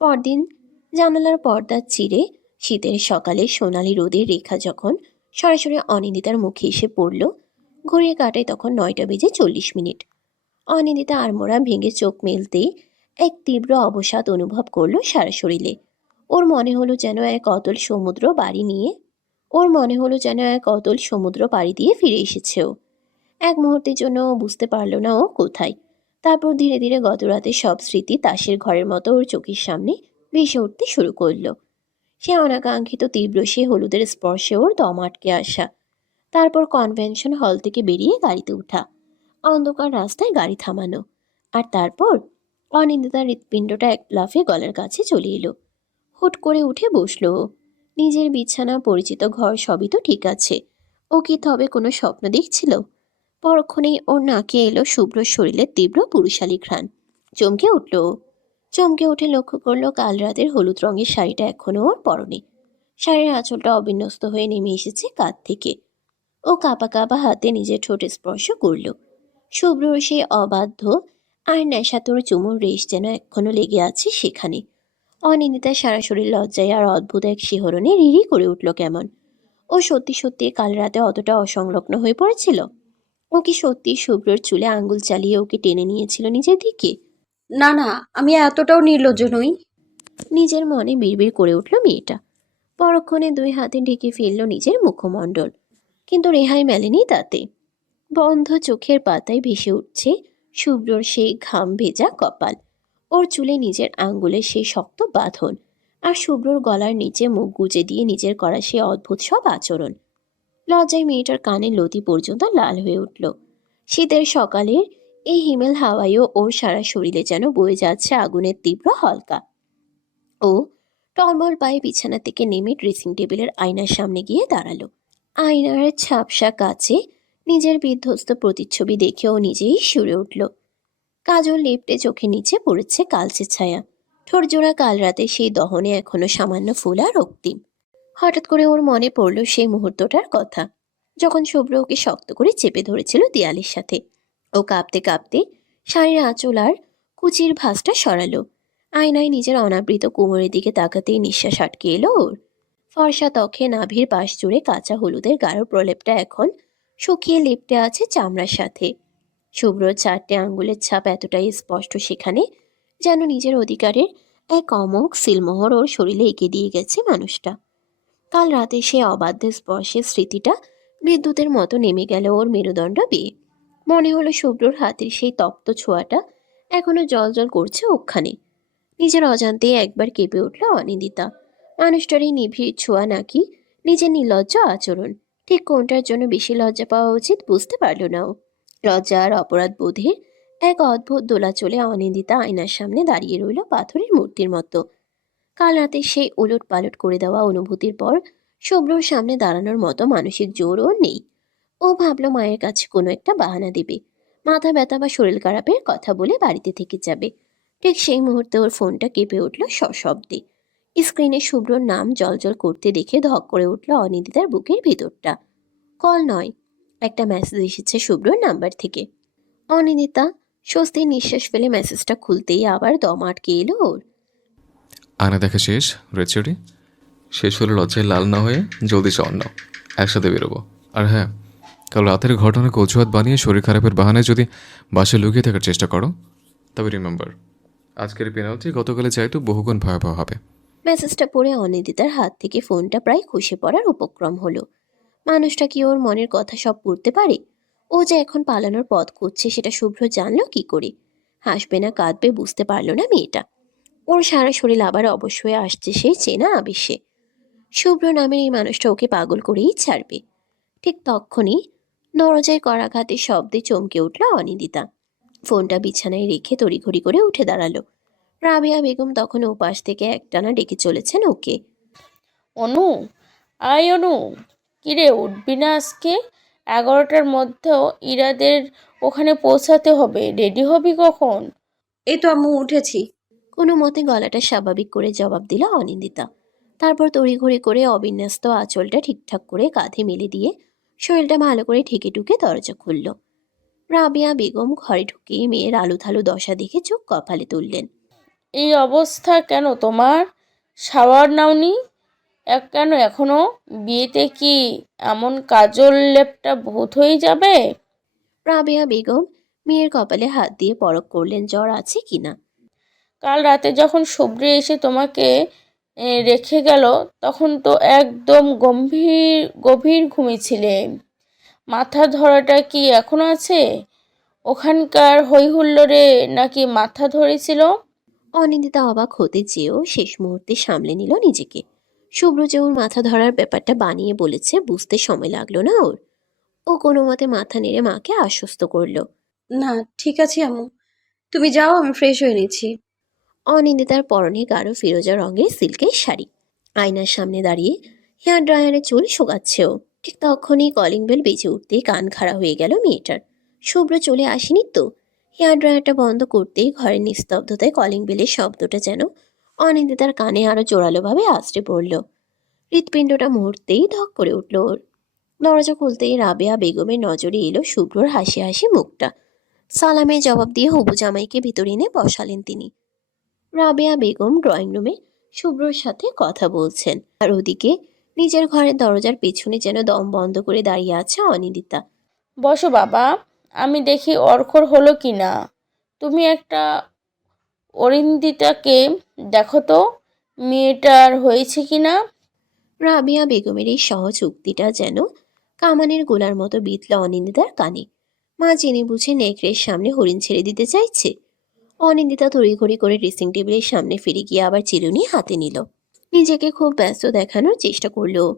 পরদিন জানালার পর্দা চিরে শীতের সকালে সোনালি রোদের রেখা যখন সরাসরি অনিন্দিতার মুখে এসে পড়ল, ঘড়ির কাঁটায় তখন 9টা বেজে 40 মিনিট। অনিন্দিতা আড়মোড়া ভেঙে চোখ মেলতেই এক তীব্র অবসাদ অনুভব করলো সারা শরীরে। ওর মনে হলো যেন এক অতল সমুদ্র বাড়ি নিয়ে ওর মনে হলো যেন এক অতল সমুদ্র পাড়ি দিয়ে ফিরে এসেছে ও। এক মুহূর্তের জন্য ও বুঝতে পারল না ও কোথায়। তারপর ধীরে ধীরে গত রাতের সব স্মৃতি তাসের ঘরের মতো ওর চোখের সামনে ভেসে উঠতে শুরু করলো। সে অনাকাঙ্ক্ষিত তীব্র সে হলুদের স্পর্শে ওর দম আটকে আসা, তারপর কনভেনশন হল থেকে বেরিয়ে গাড়িতে ওঠা, অন্ধকার রাস্তায় গাড়ি থামানো, আর তারপর অনিন্দিতার হৃৎপিণ্ডটা এক লাফে গলার কাছে চলে এলো। হুট করে উঠে বসলো ও। নিজের বিছানা, পরিচিত ঘর সবই তো ঠিক আছে। ও কি তবে কোনো স্বপ্ন দেখছিল? পরক্ষণেই ওর নাকে এলো শুভ্র শরীরের তীব্র পুরুষালী ঘ্রাণ। চমকে উঠল ও। চমকে উঠে লক্ষ্য করলো কাল রাতের হলুদ রঙের শাড়িটা এখনো ওর পরনে। শাড়ির আঁচলটা অবিন্যস্ত হয়ে নেমে এসেছে কাঁধ থেকে। ও কাঁপা কাঁপা হাতে নিজের ঠোঁটে স্পর্শ করল। শুভ্রর সেই অবাধ্য আর নেশাতুর চুমুর রেশ যেন এখনো লেগে আছে সেখানে। অনিন্দিতার সারা শরীর লজ্জায় আর অদ্ভুত এক শিহরণে রিরি করে উঠল কেমন। ও সত্যি সত্যি কাল রাতে অতটা অসংলগ্ন হয়ে পড়েছিল? ও কি সত্যি শুভ্রর চুলে আঙ্গুল চালিয়ে ওকে টেনে নিয়েছিল নিজের দিকে? না না, আমি এতটাও নির্লজ্জ নই। নিজের মনে বিড়বিড় করে উঠল মেয়েটা। পরক্ষণে দুই হাতে ঢেকে ফেলল নিজের মুখমণ্ডল, কিন্তু রেহাই মেলেনি তাতে। বন্ধ চোখের পাতায় ভেসে উঠছে শুভ্রর সেই ঘাম ভেজা কপাল, ওর চুলে নিজের আঙ্গুলের সেই শক্ত বাঁধন, আর শুভ্রর গলার নিচে মুখ গুজে দিয়ে নিজের করা সেই অদ্ভুত সব আচরণ। লজ্জায় মেয়েটার কানের লতি পর্যন্ত লাল হয়ে উঠল। শীতের সকালের এই হিমেল হাওয়ায়ও ওর সারা শরীরে যেন বয়ে যাচ্ছে আগুনের তীব্র হালকা। ও টলমল পায়ে বিছানা থেকে নেমে ড্রেসিং টেবিলের আয়নার সামনে গিয়ে দাঁড়ালো। আয়নার ঝাপসা কাছে নিজের বিধ্বস্ত প্রতিচ্ছবি দেখে ও নিজেই শিউরে উঠল। কাজল লেপ্টে চোখে নিচে পড়েছে কালচে ছায়া। ঠোঁটজোড়া কাল রাতে সেই দহনে এখনো সামান্য ফুল আর রক্তিম। হঠাৎ করে ওর মনে পড়ল সেই মুহূর্তটার কথা, যখন শুভ্র ওকে শক্ত করে চেপে ধরেছিল দেয়ালের সাথে। ও কাঁপতে কাঁপতে শাড়ির আঁচল আর কুচির ভাঁজটা সরালো। আয়নায় নিজের অনাবৃত কোমরের দিকে তাকাতেই নিঃশ্বাস আটকে এলো ওর। ফর্সা ত্বকে নাভির পাশ জুড়ে কাঁচা হলুদের গাঢ় প্রলেপটা এখন শুকিয়ে লেপ্টে আছে চামড়ার সাথে। শুভ্রর 4টে আঙ্গুলের ছাপ এতটাই স্পষ্ট সেখানে, যেন নিজের অধিকারের এক অমোঘ সিলমোহর ওর শরীরে এঁকে দিয়ে গেছে মানুষটা। কাল রাতে সে অবাধ্য স্পর্শের স্মৃতিটা বিদ্যুতের মতো নেমে গেল ওর মেরুদণ্ড বেয়ে। মনে হলো শুভ্রর হাতের সেই তপ্ত ছোঁয়াটা এখনো জল করছে ওখানে। নিজের অজান্তেই একবার কেঁপে উঠল অনিন্দিতা। মানুষটার এই নিবিড় ছোঁয়া নাকি নিজের নির্লজ্জ আচরণ, ঠিক কোনটার জন্য বেশি লজ্জা পাওয়া উচিত বুঝতে পারল না ও। লজ্জা আর অপরাধ বোধের এক অদ্ভুত দোলাচলে অনিন্দিতা আয়নার সামনে দাঁড়িয়ে রইল পাথরের মূর্তির মতো। কাল রাতে সেই উলট পালট করে দেওয়া অনুভূতির পর শুভ্রর সামনে দাঁড়ানোর মতো মানসিক জোর ওর নেই। ও ভাবলো মায়ের কাছে কোনো একটা বাহানা দেবে, মাথা ব্যথা বা শরীর খারাপের কথা বলে বাড়িতে থেকে যাবে। ঠিক সেই মুহূর্তে ওর ফোনটা কেঁপে উঠল সশব্দে। স্ক্রিনে শুভ্রর নাম জলজল করতে দেখে ধক করে উঠল অনিন্দিতার বুকের ভেতরটা। কল নয়, একটা মেসেজ এসেছে শুভ্রর নাম্বার থেকে। অনিন্দিতা স্বস্তির নিঃশ্বাস ফেলে মেসেজটা খুলতেই আবার দম আটকে এলো ওর। আয়না দেখা শেষ, রেচেরি শেষ হলে লজ্জায় লাল না হয়ে জলদি চল নাও, একসাথে বেরোবো। আর হ্যাঁ, কাল রাতের ঘটনাকে অজুহাত বানিয়ে শরীর খারাপের বাহানায় যদি বাসে লুকিয়ে থাকার চেষ্টা করো, তবে রিমেম্বার, আজকের পেনাল্টি গতকালে চাইতো বহুগুণ ভয়াবহ হবে। মেসেজটা পড়ে অনিন্দিতার হাত থেকে ফোনটা প্রায় খসে পড়ার উপক্রম হলো। মানুষটা কি ওর মনের কথা সব পড়তে পারে? ও যে এখন পালানোর পথ খুঁজছে সেটা শুভ্র জানলো কি করে? হাসবে না কাঁদবে বুঝতে পারলো না মেয়েটা। ওর সারা শরীর আবার অবশ হয়ে আসছে সেই চেনা আবেশে। শুভ্র নামের এই মানুষটা ওকে পাগল করেই ছাড়বে। ঠিক তক্ষুনি দরজায় করাঘাতের শব্দে চমকে উঠল অনিন্দিতা। ফোনটা বিছানায় রেখে তড়িঘড়ি করে উঠে দাঁড়ালো। রাবেয়া বেগম তখন ওপাশ থেকে একটানা ডেকে চলেছেন ওকে। অনু, আয় অনু, কিরে উঠবি না আজকে? 11টার মধ্যেও ইরাদের ওখানে পৌঁছাতে হবে, রেডি হবি কখন? এই তো আম্মু উঠেছি। কোনো মতে গলাটা স্বাভাবিক করে জবাব দিল অনিন্দিতা। তারপর তড়িঘড়ি করে অবিন্যস্ত আঁচলটা ঠিকঠাক করে কাঁধে মেলে দিয়ে শরীরটা ভালো করে ঠেকে টুকে দরজা খুলল। রাবেয়া বেগম ঘরে ঢুকে মেয়ের আলুথালু দশা দেখে চোখ কপালে তুললেন। এই অবস্থা কেন তোমার? শাওয়ার নাওনি কেন এখনো? বিয়েতে কি এমন কাজল লেপটা ভূত হয়ে যাবে? রাবেয়া বেগম মেয়ের কপালে হাত দিয়ে পরখ করলেন জ্বর আছে কিনা। কাল রাতে যখন সবরি এসে তোমাকে রেখে গেল, তখন তো একদম গম্ভীর গভীর ঘুমিয়েছিলে। মাথা ধরাটা কি এখনো আছে? ওখানকার হই হুল্লোড়ে নাকি মাথা ধরেছিল? অনিন্দিতা অবাক হতে চেয়েও শেষ মুহূর্তে সামলে নিল নিজেকে। শুভ্র যে ওর মাথা ধরার ব্যাপারটা বানিয়ে বলেছে বুঝতে সময় লাগলো না ওর। ও কোনো মতে মাথা নেড়ে মাকে আশ্বস্ত করলো। না, ঠিক আছে আম্মু, তুমি যাও, আমি ফ্রেশ হয়ে নিচ্ছি। অনিন্দিতার পরনে গাঢ় ফিরোজা রঙের সিল্কের শাড়ি। আয়নার সামনে দাঁড়িয়ে হেয়ার ড্রায়ারে চুল শোকাচ্ছে ও। ঠিক তখনই কলিং বেল বেজে উঠতেই কান খাড়া হয়ে গেল মেয়েটার। শুভ্র চলে আসেনি তো? হেয়ার ড্রায়ারটা বন্ধ করতেই ঘরের নিস্তব্ধতায় কলিং বেলের শব্দটা যেন অনিন্দিতার কানে আরো জোরালোভাবে আছড়ে পড়ল। হৃৎপিণ্ডটা মুহূর্তেই ধক করে উঠল ওর। দরজা খুলতেই রাবেয়া বেগমের নজরে এলো শুভ্রর হাসি হাসি মুখটা। সালামের জবাব দিয়ে হবু জামাইকে ভিতরে এনে বসালেন তিনি। রাবেয়া বেগম ড্রয়িং রুমে শুভ্রর সাথে কথা বলছেন, আর ওদিকে নিজের ঘরের দরজার পেছনে যেন দম বন্ধ করে দাঁড়িয়ে আছে অনিন্দিতা। বসো বাবা, আমি দেখি অর্কর হলো কি না। তুমি একটা অরিন্দিতাকে দেখো তো, মেয়েটার হয়েছে কি না। রাবেয়া বেগমের এই সহজ উক্তিটা যেন কামানের গোলার মতো বিঁধল অনিন্দিতার কানে। মা জেনে বুঝে নেকড়ের সামনে হরিণ ছেড়ে দিতে চাইছে। অনিন্দিতা তড়িঘড়ি করে ড্রেসিং টেবিলের সামনে ফিরে গিয়ে আবার চিরুনি হাতে নিল। নিজেকে খুব ব্যস্ত দেখানোর চেষ্টা করলো ও।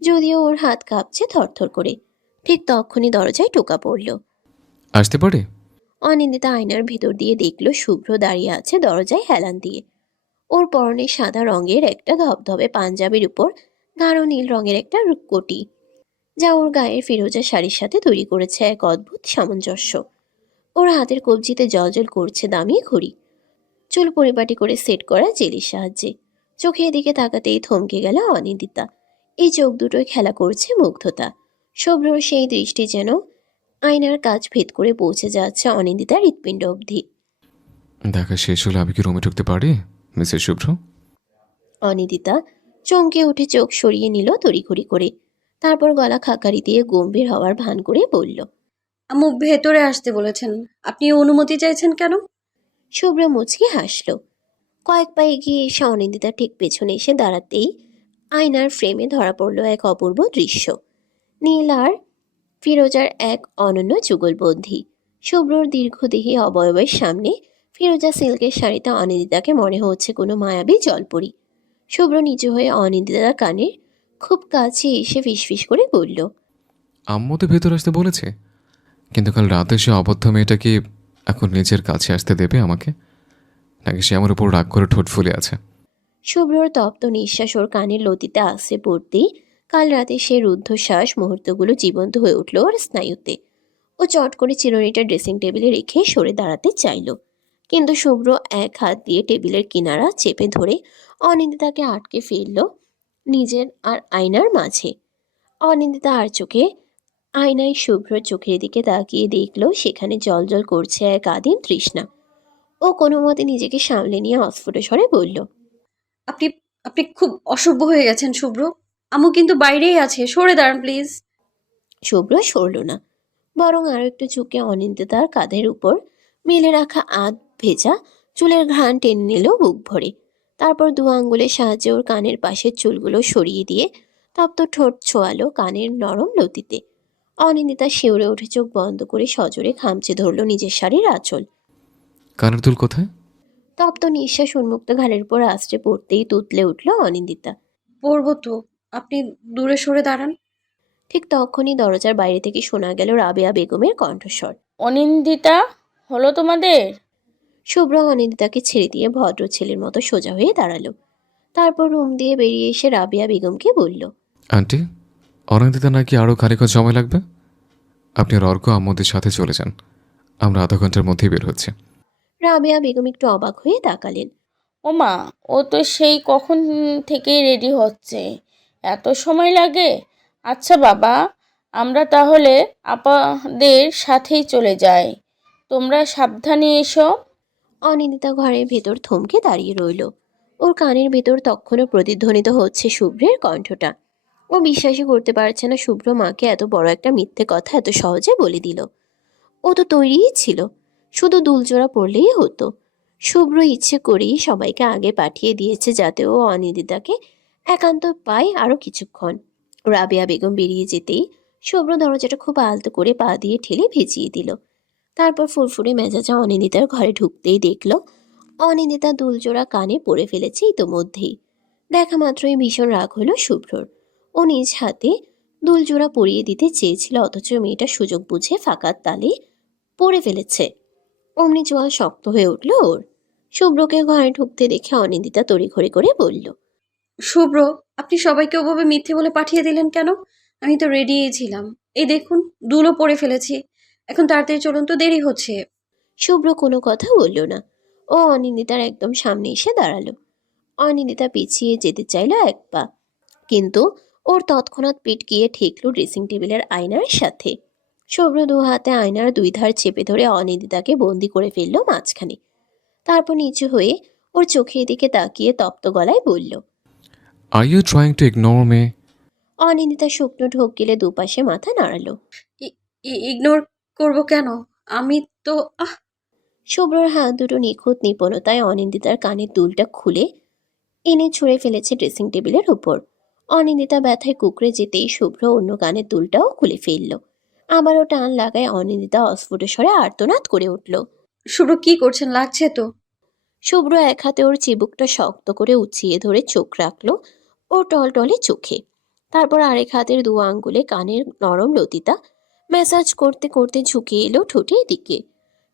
যদিও ওর হাত কাঁপছে থরথর করে। ঠিক তখনই দরজায় টোকা পড়ল। আসতে পারে? অনিন্দিতা আয়নার ভিতর দিয়ে দেখল শুভ্র দাঁড়িয়ে আছে দরজায় হেলান দিয়ে। ওর পরনে সাদা রঙের একটা ধবধবে পাঞ্জাবির উপর গাঢ় নীল রঙের একটা কোটি, যা ওর গায়ের ফিরোজা শাড়ির সাথে তৈরি করেছে এক অদ্ভুত সামঞ্জস্য। ওর হাতের কবজিতে জলজল করছে দামি ঘড়ি, চুল পরিপাটি করে সেট করা জেলির সাহায্যে। চোখের দিকে তাকাতেই থমকে গেল অনিন্দিতা। এই চোখ দুটোই খেলা করছে মুগ্ধতা। শুভ্রর সেই দৃষ্টি যেন আয়নার কাজ ভেদ করে পৌঁছে যাচ্ছে অনিন্দিতার হৃৎপিণ্ড অবধি। দেখা শেষ হলে আমি কি রুমে ঢুকতে পারি, মিসেস শুভ্র? অনিন্দিতা চমকে উঠে চোখ সরিয়ে নিল তড়িঘড়ি করে। তারপর গলা খাকারি দিয়ে গম্ভীর হওয়ার ভান করে বলল। আম্মু ভেতরে আসতে বলেছেন, আপনি অনুমতি চাইছেন কেন? শুভ্র মুচকি হাসল। কয়েক পা এগিয়ে এসে অনিন্দিতা ঠিক পেছনে এসে দাঁড়াতেই আয়নার ফ্রেমে ধরা পড়ল এক অপূর্ব দৃশ্য। নীল আর ফিরোজার এক অনন্য যুগলবন্দী। শুভ্রর দীর্ঘদেহী অবয়বের সামনে ফিরোজা সিল্কের শাড়িতে অনিন্দিতাকে মনে হচ্ছে কোনো মায়াবী জলপরী। শুভ্র নিচু হয়ে অনিন্দিতার কানের খুব কাছে এসে ফিসফিস করে বলল। আম্মু তো ভেতর আসতে বলেছে, কিন্তু কাল রাতে সে অবদ্ধ মেয়েটা কি এখন নিজের কাছে আসতে দেবে আমাকে, নাকি সে আমার উপর রাগ করে ঠোঁট ফুলে আছে? শুভ্রর তপ্ত নিঃশ্বাস ওর কানের লতিতে আশ্রে পড়তেই কাল রাতে সে রুদ্ধশ্বাস মুহূর্তগুলো জীবন্ত হয়ে উঠল ওর স্নায়ুতে। ও চট করে চিরুনিটা ড্রেসিং টেবিলে রেখে সরে দাঁড়াতে চাইল, কিন্তু শুভ্র এক হাত দিয়ে টেবিলের কিনারা চেপে ধরে অনিন্দিতাকে আটকে ফেলল নিজের আর আয়নার মাঝে। অনিন্দিতা আর চোখে আয়নায় শুভ্র চোখের দিকে তাকিয়ে দেখল সেখানে জলজল করছে এক আদিম তৃষ্ণা। ও কোনো মতে নিজেকে সামলে নিয়ে অস্ফুট স্বরে বলল। আপনি আপনি খুব অসভ্য হয়ে গেছেন শুভ্র। আম্মু কিন্তু বাইরেই আছে, সরে দাঁড়ান প্লিজ। শুভ্র সরল না, বরং আরো একটু ঝুঁকে অনিন্দিতার কাঁধের উপর মেলে রাখা আধ ভেজা চুলের ঘ্রাণ টেনে নিল বুক ভরে। তারপর দু আঙ্গুলের সাহায্যে ওর কানের পাশের চুলগুলো সরিয়ে দিয়ে তপ্ত ঠোঁট ছোঁয়ালো কানের নরম লতিতে। অনিন্দিতা শিউরে উঠে চোখ বন্ধ করে সজোরে খামচে ধরল নিজের শাড়ির আঁচল। কানের দুল কোথায়? তপ্ত নিঃশ্বাস উন্মুক্ত ঘাড়ের উপর আশ্রে পড়তেই তুতলে উঠল অনিন্দিতা। পড়বো তো, আপনি দূরে সরে দাঁড়ান। ঠিক তখনই দরজার বাইরে থেকে শোনা গেল রাবেয়া বেগমের কণ্ঠস্বর। অনিন্দিতা, হলো তোমাদের? শুভ্র অনিন্দিতাকে ছেড়ে দিয়ে ভদ্র ছেলের মতো সোজা হয়ে দাঁড়ালো। তারপর রুম দিয়ে বেরিয়ে এসে রাবেয়া বেগমকে বলল। আন্টি, অনিন্দিতা নাকি আরও খানিকক্ষণ সময় লাগবে। আপনি আর অর্ক আম্মুদের সাথে চলে যান, আমরা আধা ঘন্টার মধ্যেই বের হচ্ছে। রাবেয়া বেগম একটু অবাক হয়ে তাকালেন। ওমা, ও তো সেই কখন থেকেই রেডি হচ্ছে, এত সময় লাগে? আচ্ছা বাবা, আমরা তাহলে আপাদের সাথেই চলে যাই, তোমরা সাবধানে এসো। অনিন্দিতা ঘরের ভেতর থমকে দাঁড়িয়ে রইল। ওর কানের ভেতর তখনও প্রতিধ্বনিত হচ্ছে শুভ্রের কণ্ঠটা। ও বিশ্বাসই করতে পারছে না শুভ্র মাকে এত বড় একটা মিথ্যে কথা এত সহজে বলে দিল। ও তো তৈরিই ছিল, শুধু দুলজোড়া পড়লেই হতো। শুভ্র ইচ্ছে করেই সবাইকে আগে পাঠিয়ে দিয়েছে যাতে ও অনিন্দিতাকে একান্ত পায় আরো কিছুক্ষণ। রাবেয়া বেগম বেরিয়ে যেতেই শুভ্র দরজাটা খুব আলতো করে পা দিয়ে ঠেলে ভেজিয়ে দিল। তারপর ফুরফুরে মেজাজা অনিন্দিতার ঘরে ঢুকতেই দেখল অনিন্দিতা দুলজোড়া কানে পরে ফেলেছে ইতোমধ্যেই। দেখা মাত্রই ভীষণ রাগ হলো শুভ্রর। ও নিজ হাতে দুলজোড়া পরিয়ে দিতে চেয়েছিল, অথচ মেয়েটা সুযোগ বুঝে ফাঁকার তালে পড়ে ফেলেছে। অমনি চোয়াল শক্ত হয়ে উঠল ওর। শুভ্রকে ঘরে ঢুকতে দেখে অনিন্দিতা তড়িঘড়ি করে বলল, শুভ্র, আপনি সবাইকে ওভাবে মিথ্যে বলে পাঠিয়ে দিলেন কেন? আমি তো রেডিই ছিলাম। এই দেখুন, দুলও পরে ফেলেছি। এখন তাড়াতাড়ি চলুন তো, দেরি হচ্ছে। শুভ্র কোনো কথা বলল না। ও অনিন্দিতার একদম সামনে এসে দাঁড়ালো। অনিন্দিতা পিছিয়ে যেতে চাইল এক পা, কিন্তু ওর তৎক্ষণাৎ পিঠ গিয়ে ঠেকলো ড্রেসিং টেবিলের আয়নার সাথে। শুভ্র দু হাতে আয়নার দুই ধার চেপে ধরে অনিন্দিতাকে বন্দি করে ফেললো মাঝখানে। তারপর নিচু হয়ে ওর চোখের দিকে তাকিয়ে তপ্ত গলায় বলল, are you trying to ignore me? Anindita শুকনো ঢোক গেলে দুপাশে মাথা নাড়ালো। ইগনোর করব কেন? আমি তো শুভ্রর হাত দুটো নিখুঁত নিপুণতায় অনিন্দিতার কানের দুলটা খুলে এনে ছুঁড়ে ফেলেছে ড্রেসিং টেবিলের উপর। অনিন্দিতা ব্যথায় কুকড়ে যেতেই শুভ্র অন্য কানের দুলটাও খুলে ফেলল। আবারও টান লাগায় অনিন্দিতা অস্ফুট স্বরে আর্তনাদ করে উঠল। শুভ্র, কি করছেন? লাগছে তো। শুভ্র এক হাতে ওর চিবুকটা শক্ত করে উঁচিয়ে ধরে চোখ রাখলো ওর টলটলে চোখে। তারপর আরেক হাতের দু আঙ্গুলে কানের নরম লতিতা ম্যাসাজ করতে করতে ঝুঁকে এলো ঠোঁটের দিকে।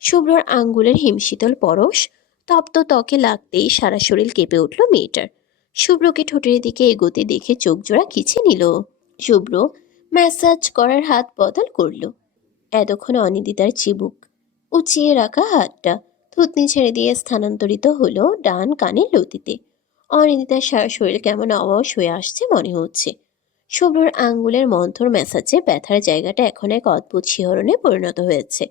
শুভ্রর আঙ্গুলের হিমশীতল পরশ তপ্ত ত্বকে লাগতেই সারা শরীর কেঁপে উঠল মেয়েটার। শুভ্রকে ঠোঁটের দিকে এগোতে দেখে চোখ জোড়া খিচে নিল। শুভ্র ম্যাসাজ করার হাত বদল করলো। এতক্ষণ অনিন্দিতার চিবুক উঁচিয়ে রাখা হাতটা থুতনি ছেড়ে দিয়ে স্থানান্তরিত হলো ডান কানের লতিতে। অনিন্দিতার সারা শরীর কেমন অবশ হয়ে আসছে মনে হচ্ছে। শুভ্রর আঙ্গুলের মন্থর ম্যাসাজে ব্যথার জায়গাটা এখন এক অদ্ভুত শিহরণে পরিণত হয়েছে।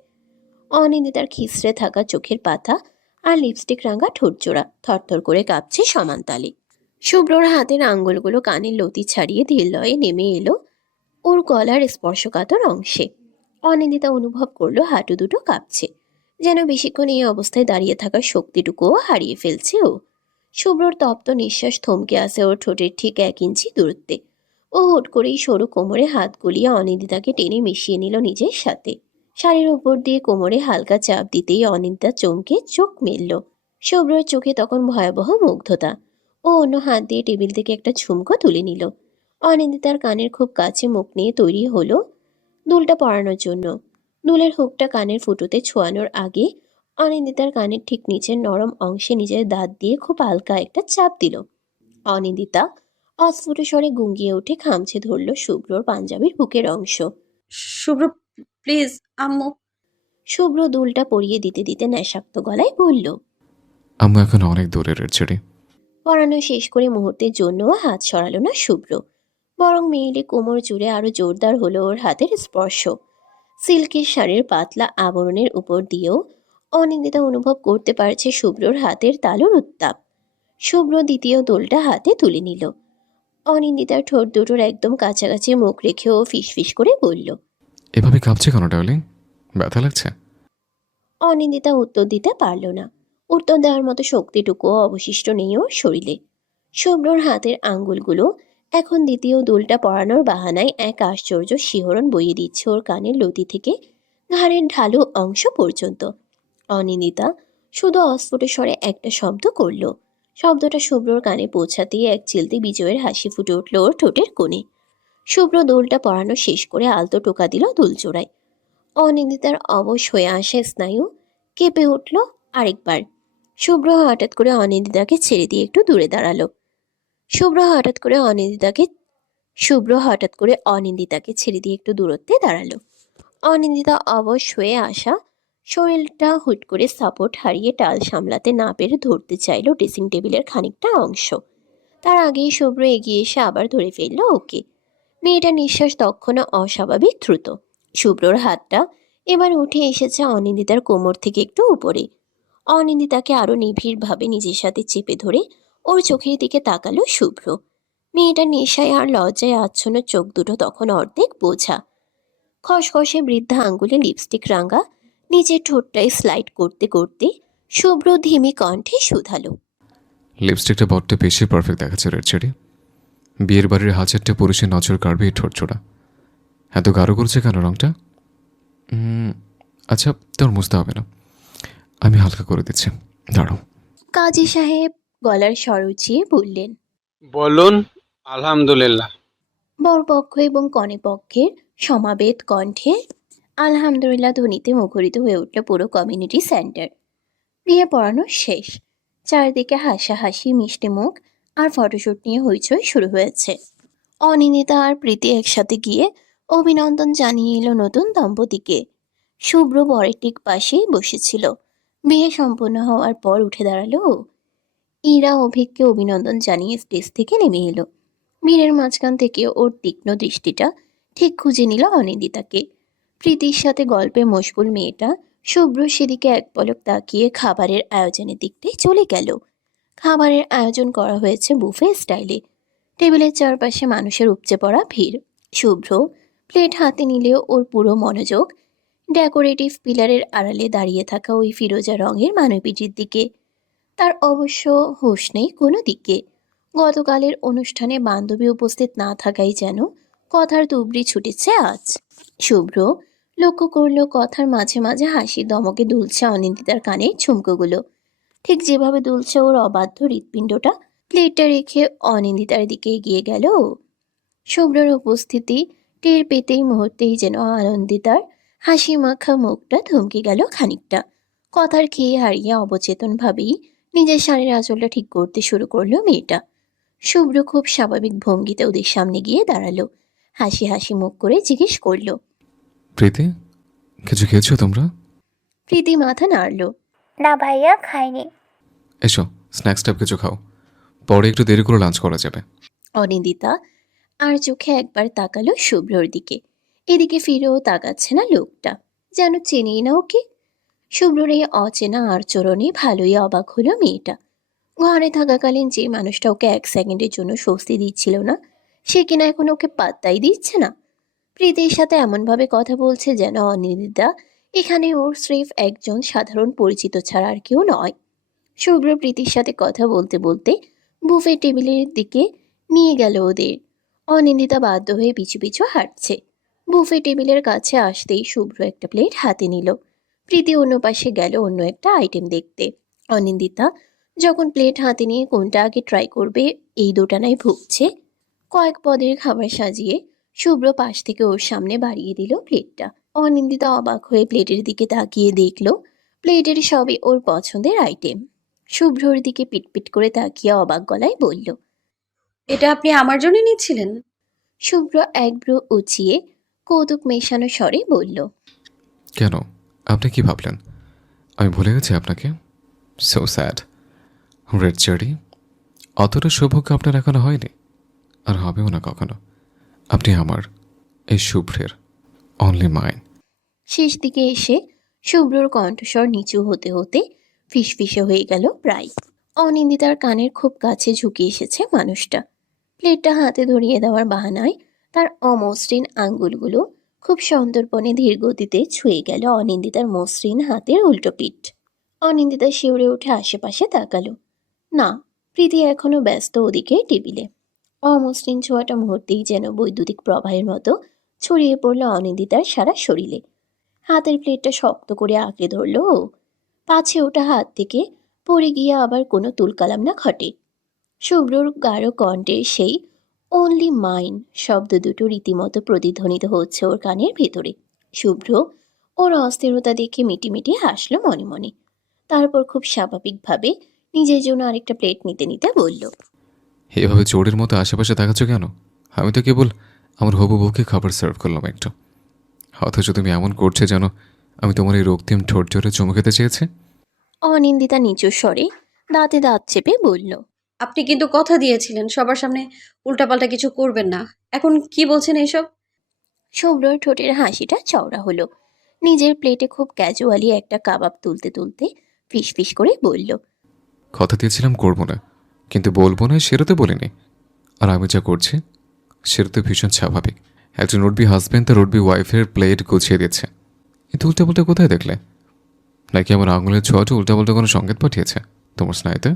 অনিন্দিতার খিসড়ে থাকা চোখের পাতা আর লিপস্টিক রাঙা ঠোঁটজোড়া থরথর করে কাঁপছে সমান তালে। শুভ্রর হাতের আঙ্গুলগুলো কানের লতি ছাড়িয়ে ধীর লয়ে নেমে এলো ওর গলার স্পর্শকাতর অংশে। অনিন্দিতা অনুভব করলো হাঁটু দুটো কাঁপছে, যেন বেশিক্ষণ এই অবস্থায় দাঁড়িয়ে থাকার শক্তিটুকুও হারিয়ে ফেলছে ও। শুভ্রর তপ্ত নিঃশ্বাস থমকে আসে ওর ঠোঁটের ঠিক 1 ইঞ্চি দূরত্বে। ও হুট করেই সরু কোমরে হাত গলিয়ে অনিন্দিতাকে টেনে মিশিয়ে নিল নিজের সাথে। শাড়ির উপর দিয়ে কোমরে হালকা চাপ দিতেই অনিন্দিতা চমকে চোখ মেলল। শুভ্রর চোখে তখন ভয়াবহ মুগ্ধতা। ও অন্য হাত দিয়ে টেবিল থেকে একটা ঝুমকো তুলে নিল। অনিন্দিতার কানের খুব কাছে মুখ নিয়ে তৈরি হলো দুলটা পরানোর জন্য। দুলের হুকটা কানের ফুটোতে ছোঁয়ানোর আগে অনিন্দিতার কানের ঠিক নিচের নরম অংশে নিজের দাঁত দিয়ে খুব হালকা একটা চাপ দিল। অনিন্দিতা অস্ফুট স্বরে গুঙ্গিয়ে উঠে খামছে ধরল শুভ্রর পাঞ্জাবির বুকের অংশ। শুভ্র, প্লিজ। আম্মু। শুভ্র দুলটা পরিয়ে দিতে দিতে নেশাক্ত গলায় বলল। আম্মু এখন অনেক দূরে রেডছেড়ি। পরানো শেষ করে মুহূর্তের জন্যও হাত সরালো না শুভ্র, বরং মেয়েলে কোমর জুড়ে আরো জোরদার হলো ওর হাতের স্পর্শ। সিল্কের শাড়ির পাতলা আবরণের উপর দিয়েও অনিন্দিতা অনুভব করতে পারছে শুভ্রর হাতের তালুর উত্তাপ। শুভ্র দ্বিতীয় দোলটা হাতে তুলে নিল। অনিন্দিতার ঠোঁট দুটোর একদম কাছাকাছি মুখ রেখে ও ফিসফিস করে বলল। এভাবে কাঁপছে কেন ডার্লিং? ব্যথা লাগছে? অনিন্দিতা উত্তর দিতে পারল না। উত্তর দেওয়ার মতো শক্তিটুকুও অবশিষ্ট নেই ওর শরীরে। শুভ্রর হাতের আঙ্গুলগুলো এখন দ্বিতীয় দুলটা পরানোর বাহানায় এক আশ্চর্য শিহরণ বইয়ে দিচ্ছে ওর কানের লতি থেকে ঘাড়ের ঢালু অংশ পর্যন্ত। অনিন্দিতা শুধু অস্ফুট স্বরে একটা শব্দ করল। শব্দটা শুভ্রর কানে পৌঁছাতেই এক চিলতে বিজয়ের হাসি ফুটে উঠল ওর ঠোঁটের কোণে। শুভ্র দোলটা পরানো শেষ করে আলতো টোকা দিল দুলজোড়ায়। অনিন্দিতার অবশ হয়ে আসা স্নায়ু কেঁপে উঠল আরেকবার। শুভ্র হঠাৎ করে অনিন্দিতাকে ছেড়ে দিয়ে একটু দূরে দাঁড়ালো। শুভ্র হঠাৎ করে অনিন্দিতাকে ছেড়ে দিয়ে একটু দূরত্বে দাঁড়ালো। অনিন্দিতা অবশ হয়ে আসা শরীরটা হুট করে সাপোর্ট হারিয়ে টাল সামলাতে না পেরে ধরতে চাইল ড্রেসিং টেবিলের খানিকটা অংশ। তার আগেই শুভ্র এগিয়ে এসে আবার ধরে ফেলল ওকে। মেয়েটার নিঃশ্বাস তখনও অস্বাভাবিক দ্রুত। শুভ্রর হাতটা এবার উঠে এসেছে অনিন্দিতার কোমর থেকে একটু উপরে। অনিন্দিতাকে আরো নিবিড়ভাবে নিজের সাথে চেপে ধরে ওর চোখের দিকে তাকালো শুভ্র। মেয়েটার নেশায় আর লজ্জায় আচ্ছন্ন চোখ দুটো তখন অর্ধেক বোঝা। খসখসে বৃদ্ধা আঙ্গুলে লিপস্টিক রাঙা নিজের ঠোঁটটায় স্লাইড করতে করতে শুভ্র ধিমি কণ্ঠে শুধালো। লিপস্টিকটা বড্ড বেশি পারফেক্ট দেখাচ্ছে রেড চেরি। বিয়ের বাড়ির হাজারটা পুরুষের নজর কাড়বে এই ঠোঁটচোড়া। এত গাঢ় করছে কেন রংটা? আচ্ছা, তোর মুছতে হবে না, আমি হালকা করে দিচ্ছি, দাঁড়াও। কাজী সাহেব গলার স্বর উঁচিয়ে বললেন। বলুন। আলহামদুলিল্লাহ। বরপক্ষ এবং কনে পক্ষের সমাবেত কণ্ঠে আলহামদুলিল্লাহ ধ্বনিতে মুখরিত হয়ে উঠল পুরো কমিউনিটি সেন্টার। বিয়ে পড়ানো শেষ। চারদিকে হাসাহাসি, মিষ্টি মুখ আর ফটোশুট নিয়ে হইচই শুরু হয়েছে। অনিন্দিতা আর প্রীতি একসাথে গিয়ে অভিনন্দন জানিয়ে এলো নতুন দম্পতিকে। শুভ্র বরের ঠিক পাশেই বসেছিল। বিয়ে সম্পন্ন হওয়ার পর উঠে দাঁড়ালো ও। ইরা অভিককে অভিনন্দন জানিয়ে স্টেজ থেকে নেমে এলো। ভিড়ের মাঝখান থেকে ওর তীক্ষ্ণ দৃষ্টিটা ঠিক খুঁজে নিল অনিন্দিতাকে। প্রীতির সাথে গল্পে মশগুল মেয়েটা শুভ্র সেদিকে এক পলক তাকিয়ে খাবারের আয়োজনের দিকটাই চলে গেল। খাবারের আয়োজন করা হয়েছে বুফে স্টাইলে। টেবিলের চারপাশে মানুষের উপচে পড়া ভিড়। শুভ্র প্লেট হাতে নিলেও ওর পুরো মনোযোগ ডেকোরেটিভ পিলারের আড়ালে দাঁড়িয়ে থাকা ওই ফিরোজা রঙের মানবীটির দিকে। তার অবশ্য হুঁশ নেই কোনো দিকে। গতকালের অনুষ্ঠানে বান্ধবী উপস্থিত না থাকাই যেন কথার তুবড়ি ছুটেছে আজ। শুভ্র লক্ষ্য করল কথার মাঝে মাঝে হাসি দমকে দুলছে অনিন্দিতার কানের ঝুমকোগুলো। ঠিক যেভাবে দুলছে ওর অবাধ্য হৃৎপিণ্ডটা। প্লেটটা রেখে অনিন্দিতার দিকে এগিয়ে গেল ও। শুভ্রর উপস্থিতি টের পেতেই মুহূর্তেই যেন আনন্দিতার হাসি মাখা মুখটা থমকে গেল খানিকটা। কথার খেয়ে হারিয়ে অবচেতনভাবেই নিজের শাড়ির আঁচলটা ঠিক করতে শুরু করলো মেয়েটা। শুভ্র খুব স্বাভাবিক ভঙ্গিতে ওদের সামনে গিয়ে দাঁড়ালো। হাসি হাসি মুখ করে জিজ্ঞেস করলো। প্রীতি, কিছু খেয়েছো তোমরা? প্রীতি মাথা নাড়ল। না ভাইয়া, খাইনি। এসো, স্ন্যাক্স টাইপ কিছু খাও, পরে একটু দেরি করে লাঞ্চ করা যাবে। অনিন্দিতা আর চোখে একবার তাকালো শুভ্রর দিকে। এদিকে ফিরেও তাকাচ্ছে না লোকটা, যেন চেনেই না ওকে। শুভ্রর এই অচেনা আচরণে ভালোই অবাক হলো মেয়েটা। ঘরে থাকাকালীন যে মানুষটা ওকে এক সেকেন্ডের জন্য স্বস্তি দিচ্ছিল না, সে কিনা এখন ওকে পাত্তাই দিচ্ছে না। প্রীতির সাথে এমনভাবে কথা বলছে যেন অনিন্দিতা এখানে ওর স্রেফ একজন সাধারণ পরিচিত ছাড়া আর কেউ নয়। শুভ্র প্রীতির সাথে কথা বলতে বলতে বুফে টেবিলের দিকে নিয়ে গেল ওদের। অনিন্দিতা বাধ্য হয়ে পিছু পিছু হাঁটছে। বুফে টেবিলের কাছে আসতেই শুভ্র একটা প্লেট হাতে নিল। প্রীতি অন্য পাশে গেল অন্য একটা আইটেম দেখতে। অনিন্দিতা যখন প্লেট হাতে নিয়ে কোনটা আগে ট্রাই করবে এই দোটানায় ভুগছে। কয়েক পদের খাবার সাজিয়ে শুভ্র পাশ থেকে ওর সামনে বাড়িয়ে দিল প্লেটটা। অনিন্দিতা অবাক হয়ে প্লেটের দিকে তাকিয়ে দেখল প্লেটের সবই ওর পছন্দের আইটেম। শুভ্রর দিকে পিটপিট করে তাকিয়ে অবাক গলায় বলল। এটা আপনি আমার জন্য নিচ্ছিলেন? শুভ্র এক ভ্রু উঁচিয়ে কৌতুক মেশানো স্বরে বলল। কেন, আপনি কি ভাবলেন আমি ভুলে গেছি আপনাকে? So sad. রেড চেরি, অতটা সৌভাগ্য আপনার এখনো হয়নি, আর হবেও না কখনো। আপনি আমার, এই শুভ্রের, অনলি মাইন। শেষ দিকে এসে শুভ্রর কণ্ঠস্বর নিচু হতে হতে ফিসফিসে হয়ে গেল প্রায়। অনিন্দিতার কানের খুব কাছে ঝুঁকে এসেছে মানুষটা। প্লেটটা হাতে ধরিয়ে দেওয়ার বাহানায় তার অমসৃণ আঙ্গুলগুলো খুব সন্তর্পণে ধীর গতিতে ছুঁয়ে গেল অনিন্দিতার মসৃণ হাতের উল্টো পিঠ। অনিন্দিতা শিউরে উঠে আশেপাশে তাকালো। না, প্রীতি এখনো ব্যস্ত ওদিকে টেবিলে। অমসৃণ ছোঁয়াটা মুহূর্তেই যেন বৈদ্যুতিক প্রবাহের মতো ছড়িয়ে পড়ল অনিন্দিতার সারা শরীরে। হাতের প্লেটটা শক্ত করে আঁকড়ে ধরল ও। পাছে ওটা হাত থেকে পড়ে গিয়ে আবার কোনো তুলকালাম না ঘটে। শুভ্রর গাঢ় কণ্ঠের সেই অনলি মাইন শব্দ দুটো রীতিমতো প্রতিধ্বনিত হচ্ছে ওর কানের ভেতরে। শুভ্র ওর অস্থিরতা দেখে মিটিমিটি হাসলো মনে মনে। তারপর খুব স্বাভাবিকভাবে নিজের জন্য আরেকটা প্লেট নিতে নিতে বলল। এভাবে চোরের মতো আশেপাশে দেখাচ্ছ কেন? আমি তো কেবল আমার হবু বউকে খাবার সার্ভ করলাম একটু, অথচ তুমি এমন করছে যেন আমি তোমার এই রক্তিম ঠোঁট জোরে চুমু খেতে চেয়েছি। অনিন্দিতা নিচু স্বরে দাঁতে দাঁত চেপে বলল। আপনি কিন্তু কথা দিয়েছিলেন সবার সামনে উল্টাপাল্টা কিছু করবেন না। এখন কি বলছেন এইসব? শুভ্রর ঠোঁটের হাসিটা চওড়া হলো। নিজের প্লেটে খুব ক্যাজুয়ালি একটা কাবাব তুলতে তুলতে ফিসফিস করে বলল, কথা দিয়েছিলাম করবো না, কিন্তু বলবো না সেটা তো বলিনি। আর আমি যা করছি সেটা তো ভীষণ স্বাভাবিক। একজন উডবি হাজব্যান্ড তার উডবি ওয়াইফের প্লেট গুছিয়ে দিচ্ছে। কিন্তু উল্টাপাল্টা কোথায় দেখলে? নাকি আমার আঙুলের ছোঁয়াটা উল্টাপাল্টা কোনো সংকেত পাঠিয়েছে তোমার স্নায়ুতে?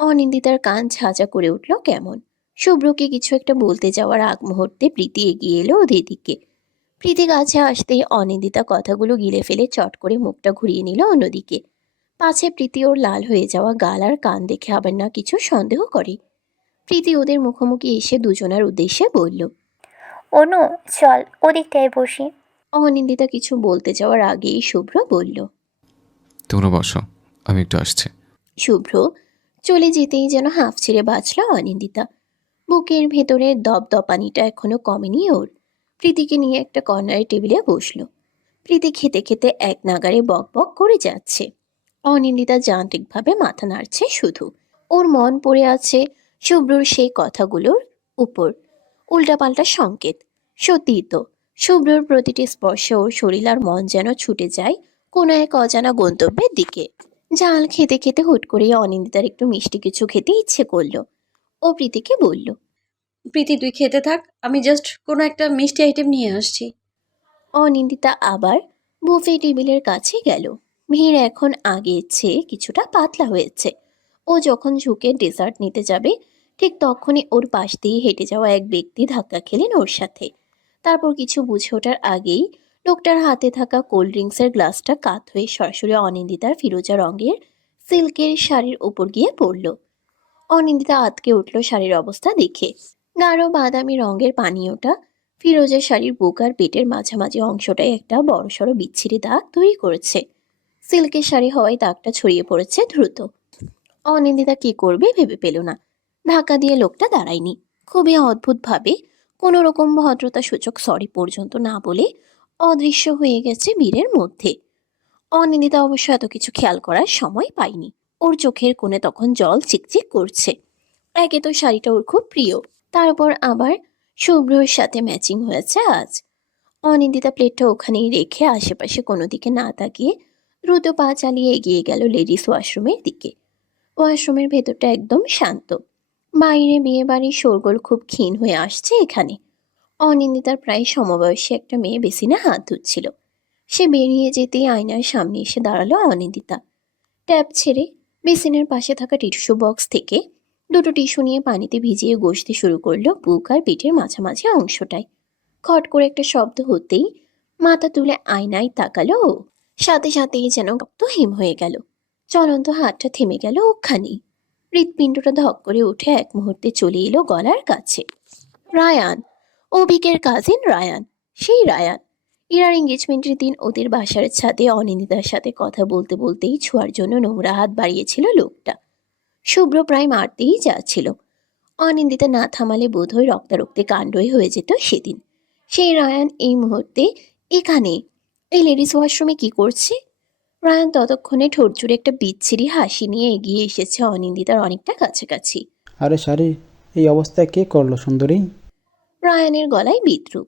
অনিন্দিতার কান ঝাঁঝা করে উঠল কেমন। শুভ্রকে কিছু একটা বলতে যাওয়ার আগ মুহূর্তে প্রীতি এগিয়ে এলো ওদের দিকে। প্রীতি কাছে আসতেই অনিন্দিতা কথাগুলো গিলে ফেলে চট করে মুখটা ঘুরিয়ে নিল অন্যদিকে। পাছে প্রীতি ওর লাল হয়ে যাওয়া গাল আর কান দেখে আবার না কিছু সন্দেহ করে। প্রীতি ওদের মুখোমুখি এসে দুজনার উদ্দেশ্যে বলল। অনু, চল ওদিকটায় বসি। অনিন্দিতা কিছু বলতে যাওয়ার আগেই শুভ্র বলল। তোমরা বসো, আমি একটু আসছি। শুভ্র চলে যেতেই যেন হাঁফ ছেড়ে বাঁচল অনিন্দিতা। বুকের ভেতরে দপদপানিটা এখনো কমেনি ওর। প্রীতিকে নিয়ে একটা কর্নারে টেবিলে বসলো। প্রীতি খেতে খেতে এক নাগাড়ে বক বক করে যাচ্ছে। অনিন্দিতা যান্ত্রিকভাবে মাথা নাড়ছে শুধু। ওর মন পড়ে আছে শুভ্রর সেই কথাগুলোর উপর। উল্টাপাল্টা সংকেত। সত্যিই তো, শুভ্রর প্রতিটি স্পর্শে ওর শরীর আর মন যেন ছুটে যায় কোনো এক অজানা গন্তব্যের দিকে। ঝাল খেতে খেতে হুট করে অনিন্দিতার একটু মিষ্টি কিছু খেতে ইচ্ছে করলো। ও প্রীতিকে বলল। প্রীতি, তুই খেতে থাক, আমি জাস্ট কোনো একটা মিষ্টি আইটেম নিয়ে আসছি। অনিন্দিতা আবার বুফে টেবিলের কাছে গেল। ভিড় এখন আগের চেয়ে কিছুটা পাতলা হয়েছে। ও যখন ঝুঁকে ডেজার্ট নিতে যাবে ঠিক তখনই ওর পাশ দিয়ে হেঁটে যাওয়া এক ব্যক্তি ধাক্কা খেলেন ওর সাথে। তারপর কিছু বুঝে ওঠার আগেই লোকটার হাতে থাকা কোল্ড ড্রিঙ্কসের গ্লাসটা কাত হয়ে সরাসরি অনিন্দিতার ফিরোজা রঙের সিল্কের শাড়ির উপর গিয়ে পড়ল। অনিন্দিতা আঁতকে উঠল শাড়ির অবস্থা দেখে। গাঢ় বাদামি রঙের পানীয়টা ফিরোজের শাড়ির বুক আর পেটের মাঝামাঝি অংশটায় একটা বড়সড় বিচ্ছিরি দাগ তৈরি করেছে। সিল্কের শাড়ি হওয়ায় দাগটা ছড়িয়ে পড়েছে দ্রুত। অনিন্দিতা কি করবে ভেবে পেল না। ধাক্কা দিয়ে লোকটা দাঁড়ায়নি। খুবই অদ্ভুতভাবে কোনো রকম ভদ্রতা সূচক সরি পর্যন্ত না বলে অদৃশ্য হয়ে গেছে ভিড়ের মধ্যে। অনিন্দিতা অবশ্য এত কিছু খেয়াল করার সময় পায়নি। ওর চোখের কোণে তখন জল চিকচিক করছে। একে তো শাড়িটা ওর খুব প্রিয়, তারপর আবার শুভ্রর সাথে ম্যাচিং হয়েছে আজ। অনিন্দিতা প্লেটটা ওখানেই রেখে আশেপাশে কোনো দিকে না তাকিয়ে দ্রুত পা চালিয়ে এগিয়ে গেল লেডিস ওয়াশরুমের দিকে। ওয়াশরুমের ভেতরটা একদম শান্ত। বাইরে বিয়ে বাড়ির শোরগোল খুব ক্ষীণ হয়ে আসছে এখানে। অনিন্দিতার প্রায় সমবয়সী একটা মেয়ে বেসিনে হাত ধুচ্ছিল। সে বেরিয়ে যেতেই আয়নার সামনে এসে দাঁড়ালো অনিন্দিতা। ট্যাপ ছেড়ে বেসিনের পাশে থাকা টিস্যু বক্স থেকে দুটো টিস্যু নিয়ে পানিতে ভিজিয়ে ঘষতে শুরু করলো বুক আর পেটের মাঝামাঝি অংশটায়। খট করে একটা শব্দ হতেই মাথা তুলে আয়নায় তাকালো ও। সাথে সাথেই যেন রক্ত হিম হয়ে গেল। চলন্ত হাতটা থেমে গেল ওখানেই। হৃৎপিণ্ডটা ধক করে উঠে এক মুহূর্তে চলে এলো গলার কাছে। রায়ান, অবিকের কাজিন রায়ান, সেই রায়ান। ইরার এঙ্গেজমেন্টের দিন ওদের বাসার ছাদে অনিন্দিতার সাথে কথা বলতে বলতেই ছোঁয়ার জন্য নোংরা হাত বাড়িয়েছিল লোকটা। শুভ্র প্রায় মারতেই যাচ্ছিল। অনিন্দিতা না থামালে বোধহয় রক্তারক্তি কাণ্ডই হয়ে যেত সেদিন। সেই রায়ান এই মুহূর্তে এখানে এই লেডিস ওয়াশরুমে কি করছে? রায়ান ততক্ষণে ঠোঁট জুড়ে একটা বিচ্ছিরি হাসি নিয়ে এগিয়ে এসেছে অনিন্দিতার অনেকটা কাছাকাছি। আরে শাড়ি, এই অবস্থায় কে করলো সুন্দরী? রায়ানের গলায় বিদ্রুপ।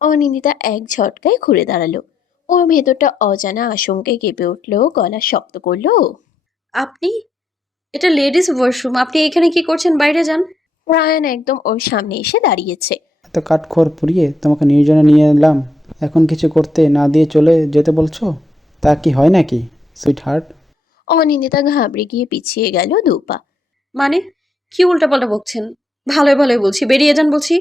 অনিন্দিতা এক ঝটকায় ঘুরে দাঁড়ালো। ওর ভেতরটা অজানা আশঙ্কায় কেঁপে উঠলো, গলা শক্ত করলো ও। আপনি? এটা লেডিস ওয়াশরুম, আপনি এখানে কি করছেন? বাইরে যান। রায়ান একদম ওর সামনে এসে দাঁড়িয়েছে। এত কাঠখড় পুড়িয়ে তোমাকে নির্জনে নিয়ে এলাম, এখন কিছু করতে না দিয়ে চলে যেতে বলছো? তা কি হয় নাকি সুইট হার্ট? অনিন্দিতা ঘাবড়ে গিয়ে পিছিয়ে গেল দুপা। মানে কি উল্টাপাল্টা বকছেন? ভালোই ভালোই বলছি, বেরিয়ে যান বলছি।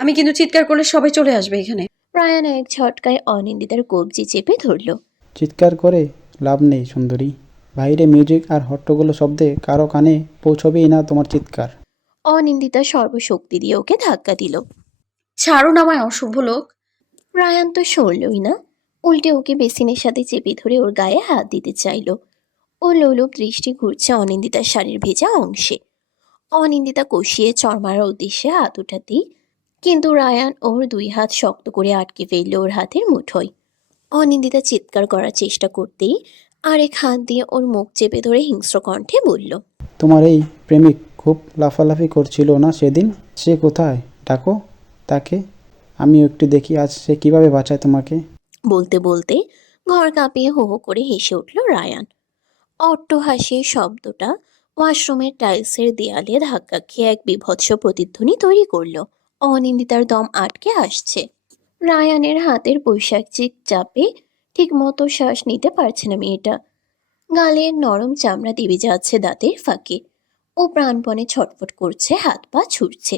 আমি কিন্তু চিৎকার করলে সবাই চলে আসবে এখানে। রায়ান এক ঝটকায় অনিন্দিতার কবজি চেপে ধরল। চিৎকার করে লাভ নেই সুন্দরী। বাইরে মিউজিক আর হট্টগোল শব্দে কারো কানে পৌঁছবেই না তোমার চিৎকার। অনিন্দিতা সর্বশক্তি দিয়ে ওকে ধাক্কা দিল। ছাড়ুন আমায়, অশুভ লোক। রায়ান তো সরলই না, উল্টে ওকে বেসিনের সাথে চেপে ধরে ওর গায়ে হাত দিতে চাইল। ও লোলুপ দৃষ্টি ঘুরছে অনিন্দিতার শাড়ির ভেজা অংশে। অনিন্দিতা কষিয়ে চড় মারার উদ্দেশ্যে হাত উঠাতেই কিন্তু রায়ান ওর দুই হাত শক্ত করে আটকে ফেলল ওর হাতের মুঠোয়। অনিন্দিতা চিৎকার করার চেষ্টা করতেই আরেক হাত দিয়ে ওর মুখ চেপে ধরে হিংস্র কণ্ঠে বলল। তোমার এই প্রেমিক খুব লাফালাফি করছিল না সেদিন? সে কোথায়? ডাকো তাকে, আমিও একটু দেখি আজ সে কিভাবে বাঁচায় তোমাকে। বলতে বলতে ঘর কাঁপিয়ে হো হো করে হেসে উঠল রায়ান। অট্টহাসির শব্দটা ওয়াশরুমের টাইলসের দেয়ালে ধাক্কা খেয়ে এক বীভৎস প্রতিধ্বনি তৈরি করলো। অনিন্দিতার দম আটকে আসছে। রায়ানের হাতের বৈশাখিক চাপে ঠিকমতো শ্বাস নিতে পারছে না মেয়েটা। গালের নরম চামড়া দিবে যাচ্ছে দাঁতের ফাঁকে। ও প্রাণপণে ছটফট করছে, হাত পা ছুটছে,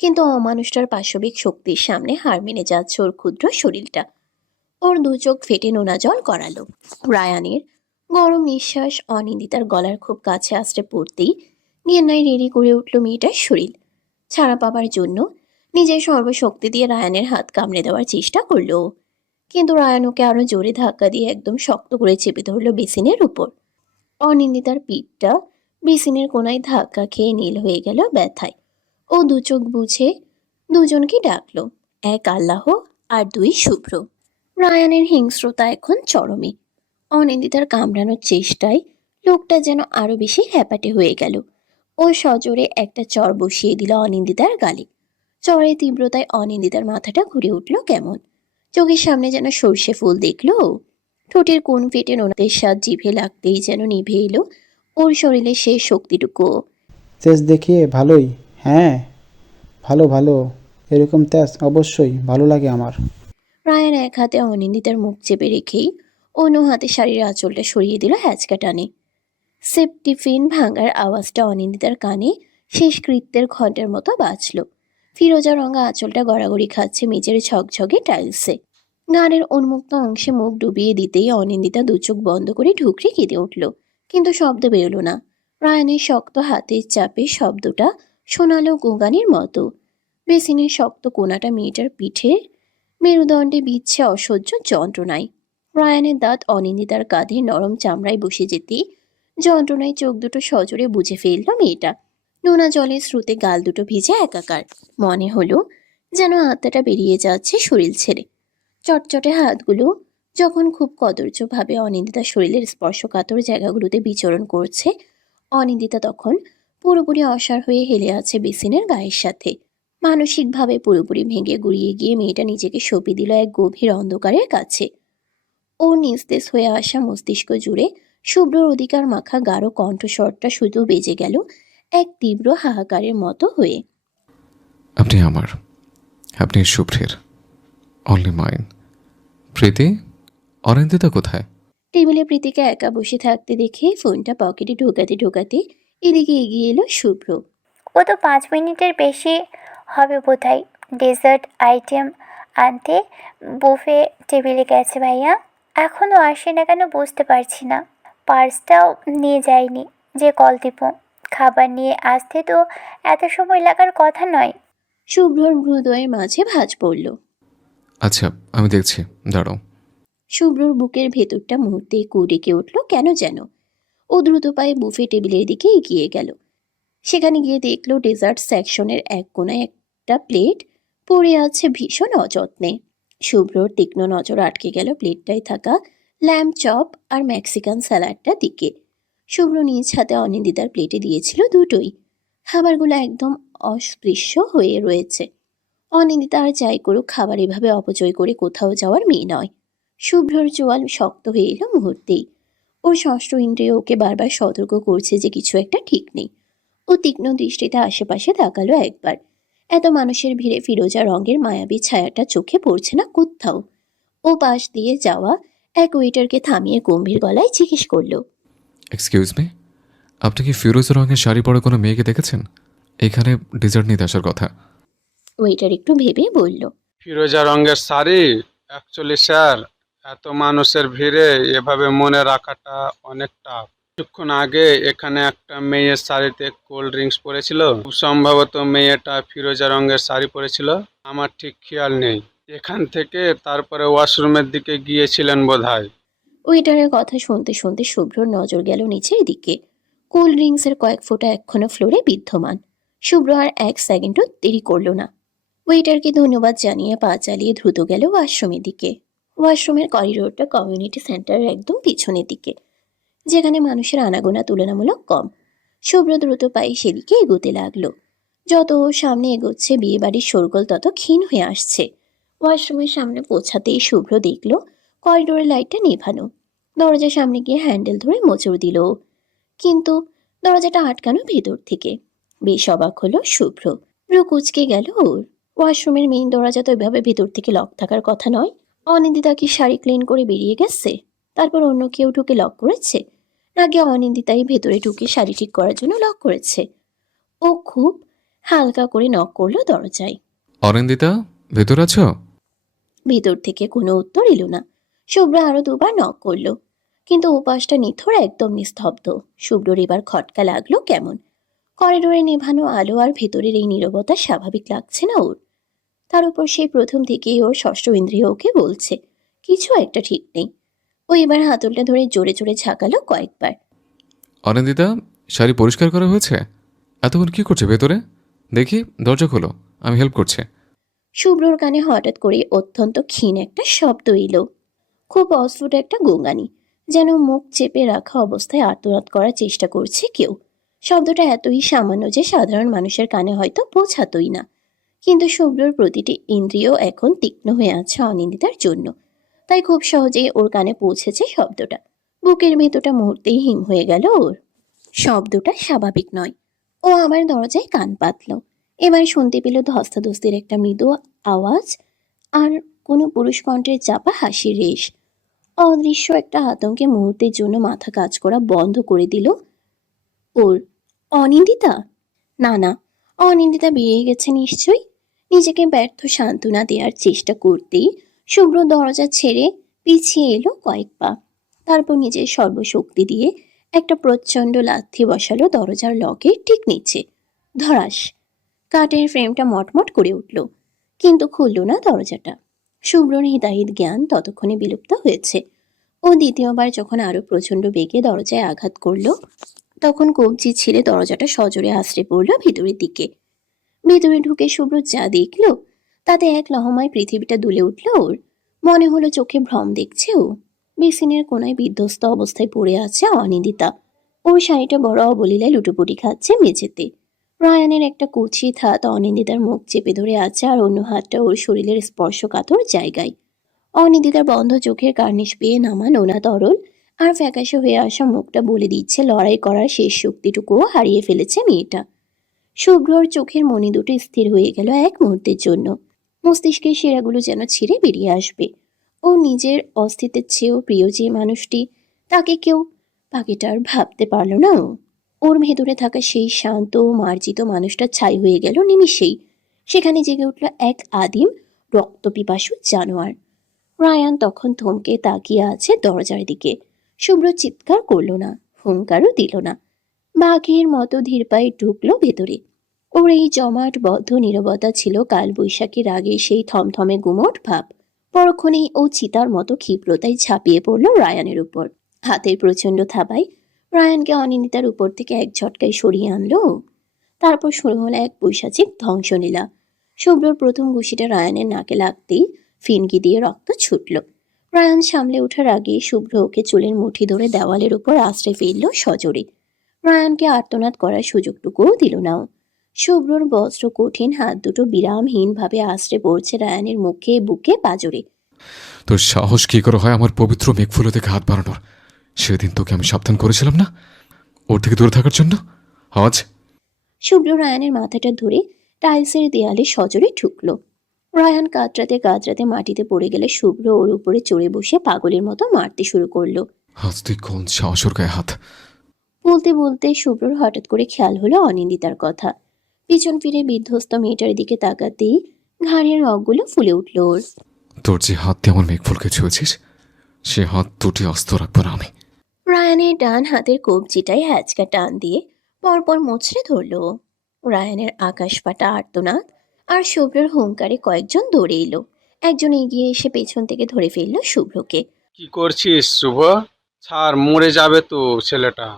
কিন্তু অমানুষটার পাশবিক শক্তির সামনে হার মেনে যাচ্ছে ওর ক্ষুদ্র শরীরটা। ওর দু চোখ ফেটে নোনা জল গড়ালো। রায়ানের গরম নিঃশ্বাস অনিন্দিতার গলার খুব কাছে আছড়ে পড়তেই ঘেন্নায় রেড়ি করে উঠল মেয়েটার শরীর। ছাড়া পাবার জন্য নিজের সর্বশক্তি দিয়ে রায়ানের হাত কামড়ে দেওয়ার চেষ্টা করলো ও। কিন্তু রায়ান ওকে আরো জোরে ধাক্কা দিয়ে একদম শক্ত করে চেপে ধরলো বেসিনের উপর। অনিন্দিতার পিঠটা বেসিনের কোনায় ধাক্কা খেয়ে নীল হয়ে গেল ব্যথায়। ও দু চোখ বুঝে দুজনকে ডাকলো, এক আল্লাহ আর দুই শুভ্র। রায়ানের হিংস্রতা এখন চরমে। অনিন্দিতার কামড়ানোর চেষ্টায় লোকটা যেন আরো বেশি হ্যাপাটে হয়ে গেল। ও সজোরে একটা চর বসিয়ে দিল অনিন্দিতার গালে। চরের তীব্রতায় অনিন্দিতার মাথাটা ঘুরে উঠল কেমন। চোখের সামনে যেন সর্ষে ফুল দেখলো ও। ঠোঁটের কোণ ফেটে নোনাদের স্বাদ জিভে লাগতেই যেন নিভে এলো ওর শরীরের শেষ শক্তিটুকু। তেজ দেখিয়ে ভালোই, হ্যাঁ ভালো ভালো, এরকম তেজ অবশ্যই ভালো লাগে আমার। রায়ান এক হাতে অনিন্দিতার মুখ চেপে রেখেই অন্য হাতে শাড়ির আঁচলটা সরিয়ে দিল হ্যাচকা টানে। সেপটিফিন ভাঙার আওয়াজটা অনিন্দিতার কানে শেষকৃত্যের ঘণ্টার মতো বাজল। ফিরোজা রঙা আঁচলটা গড়াগড়ি খাচ্ছে মেঝের ঝকঝকে টাইলসে। গানের উন্মুক্ত অংশে মুখ ডুবিয়ে দিতেই অনিন্দিতা দু চোখ বন্ধ করে ঢুকরে কেঁদে উঠল, কিন্তু শব্দ বেরোলো না। রায়ানের শক্ত হাতের চাপে শব্দটা শোনালো গোগানের মতো। বেসিনের শক্ত কোনাটা মেয়েটার পিঠে মেরুদণ্ডে বিচ্ছে অসহ্য যন্ত্রণায়। রায়ানের দাঁত অনিন্দিতার কাঁধে নরম চামড়ায় বসে যেতেই যন্ত্রণায় চোখ দুটো সজোরে বুঝে ফেলল মেয়েটা। নোনা জলের স্রোতে গাল দুটো ভিজে একাকার। মনে হলো যেন আত্মাটা বেরিয়ে যাচ্ছে শরীর ছেড়ে। চটচটে হাতগুলো যখন খুব কদর্যভাবে অনিন্দিতার শরীরের স্পর্শকাতর জায়গাগুলোতে বিচরণ করছে, অনিন্দিতা তখন পুরোপুরি অসাড় হয়ে হেলে আছে বেসিনের গায়ের সাথে। মানসিকভাবে পুরোপুরি ভেঙে গুড়িয়ে গিয়ে মেয়েটা নিজেকে সঁপে দিল এক গভীর অন্ধকারের কাছে। ও নিস্তেজ হয়ে আসা মস্তিষ্ক জুড়ে শুভ্রর অধিকার মাখা গাঢ় কণ্ঠস্বরটা শুধু বেজে গেল এক তীব্র হাহাকারের মতো হয়ে। আপনি আমার, আপনি শুভ্রের, অনলি মাইন। প্রীতি, অনিন্দিতা কোথায়? টেবিলে প্রীতিকে একা বসে থাকতে দেখে ফোনটা পকেটে ঢোকাতে ঢোকাতে এদিকে এগিয়ে এলো শুভ্র। ও তো 5 মিনিটের বেশি হবে বোধহয়। ডেজার্ট আইটেম আনতে বুফে টেবিলে গেছে ভাইয়া। এখনও আসে না কেন বুঝতে পারছি না। পার্সটাও নিয়ে যায়নি যে কল দিব। খাবার নিয়ে আসতে তো এত সময় লাগার কথা নয়। শুভ্রর হৃদয়ের মাঝে ভাঁজ পড়ল। আচ্ছা, আমি দেখছি, দাঁড়াও। শুভ্রর বুকের ভেতরটা মুহূর্তে ডেকে উঠল কেন যেন। ও দ্রুত পায়ে বুফে টেবিলের দিকে এগিয়ে গেল। সেখানে গিয়ে দেখলো ডেজার্ট সেকশনের এক কোনায় একটা প্লেট পড়ে আছে ভীষণ অযত্নে। শুভ্রর তীক্ষ্ণ নজর আটকে গেল প্লেটটায় থাকা ল্যাম্ব চপ আর মেক্সিকান স্যালাডটার দিকে। শুভ্র নিজ হাতে অনিন্দিতার প্লেটে দিয়েছিল দুটোই। খাবারগুলো একদম অস্পৃশ্য হয়ে রয়েছে। অনিন্দিতা আর যাই করুক খাবার এভাবে অপচয় করে কোথাও যাওয়ার মেয়ে নয়। শুভ্রর চোয়াল শক্ত হয়ে এলো মুহূর্তেই। ওর ষষ্ঠ ইন্দ্রিয় ওকে বারবার সতর্ক করছে যে কিছু একটা ঠিক নেই। ও তীক্ষ্ণ দৃষ্টিতে আশেপাশে তাকালো একবার। এত মানুষের ভিড়ে ফিরোজা রঙের মায়াবী ছায়াটা চোখে পড়ছে না কোথাও। ও পাশ দিয়ে যাওয়া এক ওয়েটারকে থামিয়ে গম্ভীর গলায় জিজ্ঞেস করলো, এক্সকিউজ মি, আপনি কি ফিরোজা রঙের শাড়ি পরা কোনো মেয়েকে দেখেছেন? এখানে ডিজার্ট নিতে আসার কথা। ওয়েটার একটু ভেবে বলল, ফিরোজা রঙের শাড়ি? অ্যাকচুয়ালি স্যার, এত মানুষের ভিড়ে এভাবে মনে রাখাটা অনেক টাফ। কিছুক্ষণ আগে এখানে একটা মেয়ের শাড়িতে কোল্ড ড্রিঙ্কস পড়েছিল। খুব সম্ভবত মেয়েটা ফিরোজা রঙের শাড়ি পরেছিল, আমার ঠিক খেয়াল নেই। এখান থেকে তারপরে ওয়াশরুমের দিকে গিয়েছিলেন বোধহয়। ওয়েটারের কথা শুনতে শুনতে শুভ্রর নজর গেল নিচের দিকে। কোল্ড ড্রিঙ্কসের কয়েক ফোঁটা এখনো ফ্লোরে বিদ্যমান। শুভ্র আর এক সেকেন্ডও দেরি করলো না। ওয়েটারকে ধন্যবাদ জানিয়ে পা চালিয়ে দ্রুত গেল ওয়াশরুমের দিকে। ওয়াশরুমের করিডোরটা কমিউনিটি সেন্টারের একদম পিছনের দিকে, যেখানে মানুষের আনাগোনা তুলনামূলক কম। শুভ্র দ্রুত পায়ে সেদিকে এগোতে লাগলো। যত ও সামনে এগোচ্ছে বিয়ে বাড়ির শোরগোল তত ক্ষীণ হয়ে আসছে। ওয়াশরুমের সামনে পৌঁছাতেই শুভ্র দেখলো করিডোরের লাইটটা নেভানো। দরজার সামনে গিয়ে হ্যান্ডেল ধরে মোচড় দিল ও। কিন্তু দরজাটা আটকানো ভেতর থেকে। বেশ অবাক হলো শুভ্র। ভ্রু কুঁচকে গেল ওর। ওয়াশরুমের মেইন দরজা তো এভাবে ভেতর থেকে লক থাকার কথা নয়। অনিন্দিতা কি শাড়ি ক্লিন করে বেরিয়ে গেছে? তারপর অন্য কেউ ঢুকে লক করেছে? নাকি অনিন্দিতাই ভেতরে ঢুকে শাড়ি ঠিক করার জন্য লক করেছে? ও খুব হালকা করে নক করলো দরজায়। অনিন্দিতা, ভেতর আছো? ভেতর থেকে কোনো উত্তর এলো না। শুভ্র আরো দুবার নক করলো, কিন্তু ওপাশটা নিথর, একদম নিস্তব্ধ। শুভ্রর এবার খটকা লাগলো কেমন। করিডোরে নেভানো আলো আর ভেতরের এই নীরবতা স্বাভাবিক লাগছে না ওর। তার উপর সেই প্রথম থেকেই ওর ষষ্ঠ ইন্দ্রিয় ওকে বলছে কিছু একটা ঠিক নেই। ও এবার হাতলটা ধরে জোরে জোরে ঝাঁকালো কয়েকবার। অনিন্দিতা, শাড়ি পরিষ্কার করা হয়েছে? এতক্ষণ কি করছে ভেতরে? দেখি, দরজা খোলো, আমি হেল্প করছি। শুভ্রর কানে হঠাৎ করে অত্যন্ত ক্ষীণ একটা শব্দ এলো। খুব অস্ফুট একটা গোঙানি, যেন মুখ চেপে রাখা অবস্থায় আর্তনাদ করার চেষ্টা করছে কেউ। শব্দটা এতই সামান্য যে সাধারণ মানুষের কানে হয়তো পৌঁছাতই না, কিন্তু শুভ্রর প্রতিটি ইন্দ্রিয় এখন তীক্ষ্ণ হয়ে আছে অনিন্দিতার জন্য। তাই খুব সহজেই ওর কানে পৌঁছেছে শব্দটা। বুকের ভেতরটা মুহূর্তেই হিম হয়ে গেল ওর। শব্দটা স্বাভাবিক নয়। ও আমার দরজায় কান পাতল। এবার শুনতে পেল ধস্তাধস্তির একটা মৃদু আওয়াজ আর কোনো পুরুষ কণ্ঠের চাপা হাসির রেশ। অদৃশ্য একটা আতঙ্কে মুহূর্তের জন্য মাথা কাজ করা বন্ধ করে দিল ওর। অনিন্দিতা? না না, অনিন্দিতা বেরিয়ে গেছে নিশ্চয়ই। নিজেকে ব্যর্থ সান্ত্বনা দেওয়ার চেষ্টা করতেই শুভ্র দরজা ছেড়ে পিছিয়ে এলো কয়েক পা। তারপর নিজের সর্বশক্তি দিয়ে একটা প্রচণ্ড লাথি বসালো দরজার লকের ঠিক নিচে। ধরাস! কাঠের ফ্রেমটা মটমট করে উঠল, কিন্তু খুলল না দরজাটা। শুভ্রর হিতাহিত জ্ঞান ততক্ষণে বিলুপ্ত হয়েছে। ও দ্বিতীয়বার যখন আরো প্রচণ্ড বেগে দরজায় আঘাত করলো, তখন কবজি ছিঁড়ে দরজাটা সজোরে আছড়ে পড়ল ভিতরের দিকে। ভেতরে ঢুকে শুভ্র যা দেখলো তাতে এক লহমায় পৃথিবীটা দুলে উঠল ওর। মনে হলো চোখে ভ্রম দেখছে ও। বেসিনের কোনায় বিধ্বস্ত অবস্থায় পড়ে আছে অনিন্দিতা। ওর শাড়িটা বড় অবলীলায় লুটোপুটি খাচ্ছে মেঝেতে। রায়ানের একটা কুচিত হাত অনিন্দিতার মুখ চেপে ধরে আছে, আর অন্য হাতটা ওর শরীরের স্পর্শকাতর জায়গায়। অনিন্দিতার বন্ধ চোখের কার্নিশ পেয়ে নামা নোনা তরল আর ফ্যাকাশে হয়ে আসা মুখটা বলে দিচ্ছে লড়াই করার শেষ শক্তিটুকুও হারিয়ে ফেলেছে মেয়েটা। শুভ্রর চোখের মণি দুটো স্থির হয়ে গেল এক মুহূর্তের জন্য। মস্তিষ্কের শিরাগুলো যেন ছিঁড়ে বেরিয়ে আসবে। ও নিজের অস্তিত্বের চেয়েও প্রিয় যে মানুষটি, তাকে কেউ পাখিটার ভাবতে পারল না ও। ওর ভেতরে থাকা সেই শান্ত ও মার্জিত মানুষটা ছাই হয়ে গেল নিমিষেই। সেখানে জেগে উঠল এক আদিম রক্তপিপাসু জানোয়ার। রায়ান তখন থমকে তাকিয়ে আছে দরজার দিকে। শুভ্র চিৎকার করল না, হুঙ্কারও দিল না। বাঘের মতো ধীর পায়ে ঢুকলো ভেতরে। ওর এই জমাট বদ্ধ নীরবতা ছিল কালবৈশাখীর আগে সেই থমথমে গুমোট ভাব। পরক্ষণেই ও চিতার মতো ক্ষিপ্রতায় ঝাঁপিয়ে পড়ল রায়ানের উপর। হাতের প্রচণ্ড থাবায় রায়ানকে অনিন্দিতার উপর থেকে এক ঝটকায় সরিয়ে আনলো ও। তারপর শুরু হলো এক পৈশাচিক ধ্বংসলীলা। শুভ্রর প্রথম ঘুষিটা রায়ানের নাকে লাগতেই ফিনকি দিয়ে রক্ত ছুটল। রায়ান সামলে ওঠার আগে শুভ্র ওকে চুলের মুঠি ধরে দেওয়ালের উপর আশ্রয় ফেলল সজোরে। রায়ানকে আর্তনাদ করার সুযোগটুকুও দিল না ও। শুভ্রর বজ্র কঠিন হাত দুটো বিরামহীনভাবে আশ্রে পড়ছে রায়ানের মুখে, বুকে, পাজরে। তোর সাহস কি করে হয় আমার পবিত্র মেঘফুলো থেকে হাত বাড়ানোর? সেদিন তোকে আমি সাবধান করেছিলাম না ওর থেকে দূরে থাকার জন্য? আজ শুভ্র রায়ানের মাথাটা ধরে টাইলসের দেয়ালে সজোরে ঠুকলো। রায়ান কাতরাতে কাতরাতে মাটিতে পড়ে গেলে শুভ্র ওর উপরে চড়ে বসে পাগলের মতো মারতে শুরু করলো। আজ তুই কোন সাহস ওর গায়ে হাত? বলতে বলতে শুভ্রর হঠাৎ করে খেয়াল হলো অনিন্দিতার কথা। পিছন ফিরে বিধ্বস্ত মেয়েটার দিকে তাকাতেই ঘাড়ের রগগুলো ফুলে উঠল ওর। তোর যে হাত দিয়ে আমার মেঘফুলকে ছুঁয়েছিস, সে হাত দুটি অস্ত রাখবো না আমি। রায়ানের ডান হাতের কবজিটায় হ্যাচকা টান দিয়ে পরপর মুচড়ে ধরল ও। রায়ানের আকাশ ফাটা আর্তনাদ আর শুভ্রের হুঙ্কারে কয়েকজন দৌড়ে এলো। একজন এগিয়ে এসে পেছন থেকে ধরে ফেলল শুভ্রকে। কি করছিস শুভ? ছাড়, মরে যাবে তো ছেলেটা।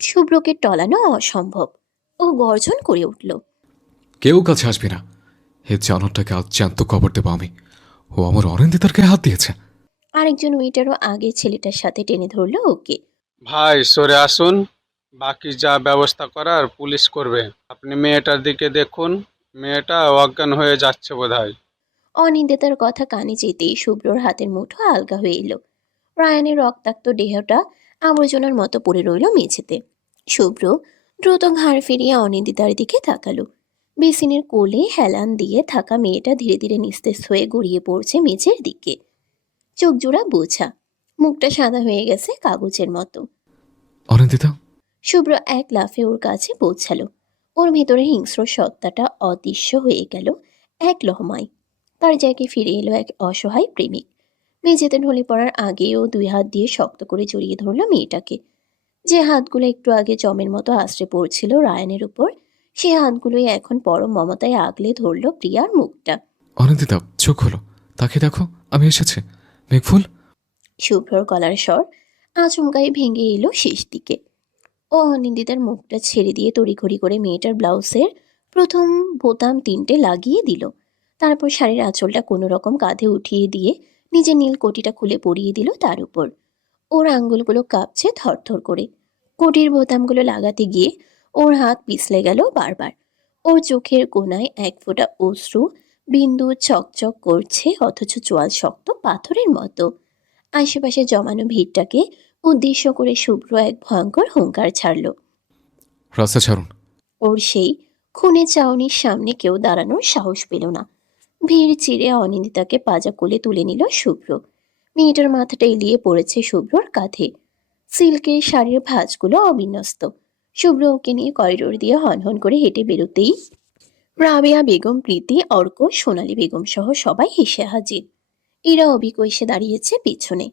শুভ্রকে টলানো অসম্ভব। ও গর্জন করে উঠল। কেউ কাছে আসবি না। হে জানোয়ারটাকে আজ জ্যান্ত কবর দেবো আমি। ও আমার অনিন্দিতার গায়ে হাত দিয়েছে। আরেকজন ওয়েটারও আগে ছেলেটার সাথে টেনে ধরল ওকে। ভাই সরে আসুন, বাকি যা ব্যবস্থা করার পুলিশ করবে। আপনি মেয়েটার দিকে দেখুন, মেয়েটা অজ্ঞান হয়ে যাচ্ছে বোধহয়। অনিন্দিতার কথা কানে যেতেই শুভ্রর হাতের মুঠো আলগা হয়ে এলো। রায়ানের রক্তাক্ত দেহটা আবর্জনার মতো পড়ে রইল মেঝেতে। শুভ্র দ্রুত ঘাড় ফিরিয়ে অনিন্দিতার দিকে তাকালো। বেসিনের কোলে হেলান দিয়ে থাকা মেয়েটা ধীরে ধীরে নিস্তেজ হয়ে গড়িয়ে পড়ছে মেঝের দিকে। চোখ জোড়া বোঝা, মুখটা সাদা হয়ে গেছে কাগজের মতো। অনিন্দিতা, শুভ্র এক লাফে ওর কাছে পৌঁছালো। ওর ভেতরে হিংস্র সত্তাটা অদৃশ্য হয়ে গেল এক লহমায়। তার জায়গায় ফিরে এলো এক অসহায় প্রেমিক। মেঝেতে ঢলে পড়ার আগেও দুই হাত দিয়ে শক্ত করে জড়িয়ে ধরল মেয়েটাকে। যে হাতগুলো একটু আগে জমের মতো আশ্রে পড়ছিল রায়ানের উপর, সে হাতগুলোই এখন পরম মমতায় আগলে ধরল প্রিয়ার মুখটা। অনিন্দিতা, চোখ হলো, তাকে দেখো, আমি এসেছি। মেঘফুল। শুভ্রর গলার স্বর আচমকাই ভেঙে এলো শেষ দিকে। ও অনিন্দিতার মুখটা ছেড়ে দিয়ে তড়িঘড়ি করে মেয়েটার ব্লাউজের প্রথম বোতাম তিনটে লাগিয়ে দিল। তারপর শাড়ির আঁচলটা কোনো রকম কাঁধে উঠিয়ে দিয়ে নিজের নীল কোটিটা খুলে পরিয়ে দিল তার উপর। ওর আঙ্গুলগুলো কাঁপছে থরথর করে। কোটির বোতামগুলো লাগাতে গিয়ে ওর হাত পিছলে গেল বারবার। ওর চোখের কোণায় এক ফোঁটা অশ্রু বিন্দু চকচক করছে, অথচ চোয়াল শক্ত পাথরের মতো। আশেপাশে জমানো ভিড়টাকে উদ্দেশ্য করে শুভ্র এক ভয়ঙ্কর হুঙ্কার ছাড়ল। রাস্তা ছাড়ুন। ওর সেই খুনে চাউনির সামনে কেউ দাঁড়ানোর সাহস পেল না। ভিড় চিরে অনিন্দিতাকে পাজা কোলে তুলে নিল শুভ্র। মেয়েটার মাথাটা এলিয়ে পড়েছে শুভ্রর কাঁধে। সিল্কের শাড়ির ভাঁজগুলো অবিন্যস্ত। শুভ্র ওকে নিয়ে করিডোর দিয়ে হনহন করে হেঁটে বেরোতেই রাবেয়া বেগম, প্রীতি, অর্ক, সোনালী বেগম সহ সবাই হেসে হাজির। এরা অবিক এসে দাঁড়িয়েছে পিছনে।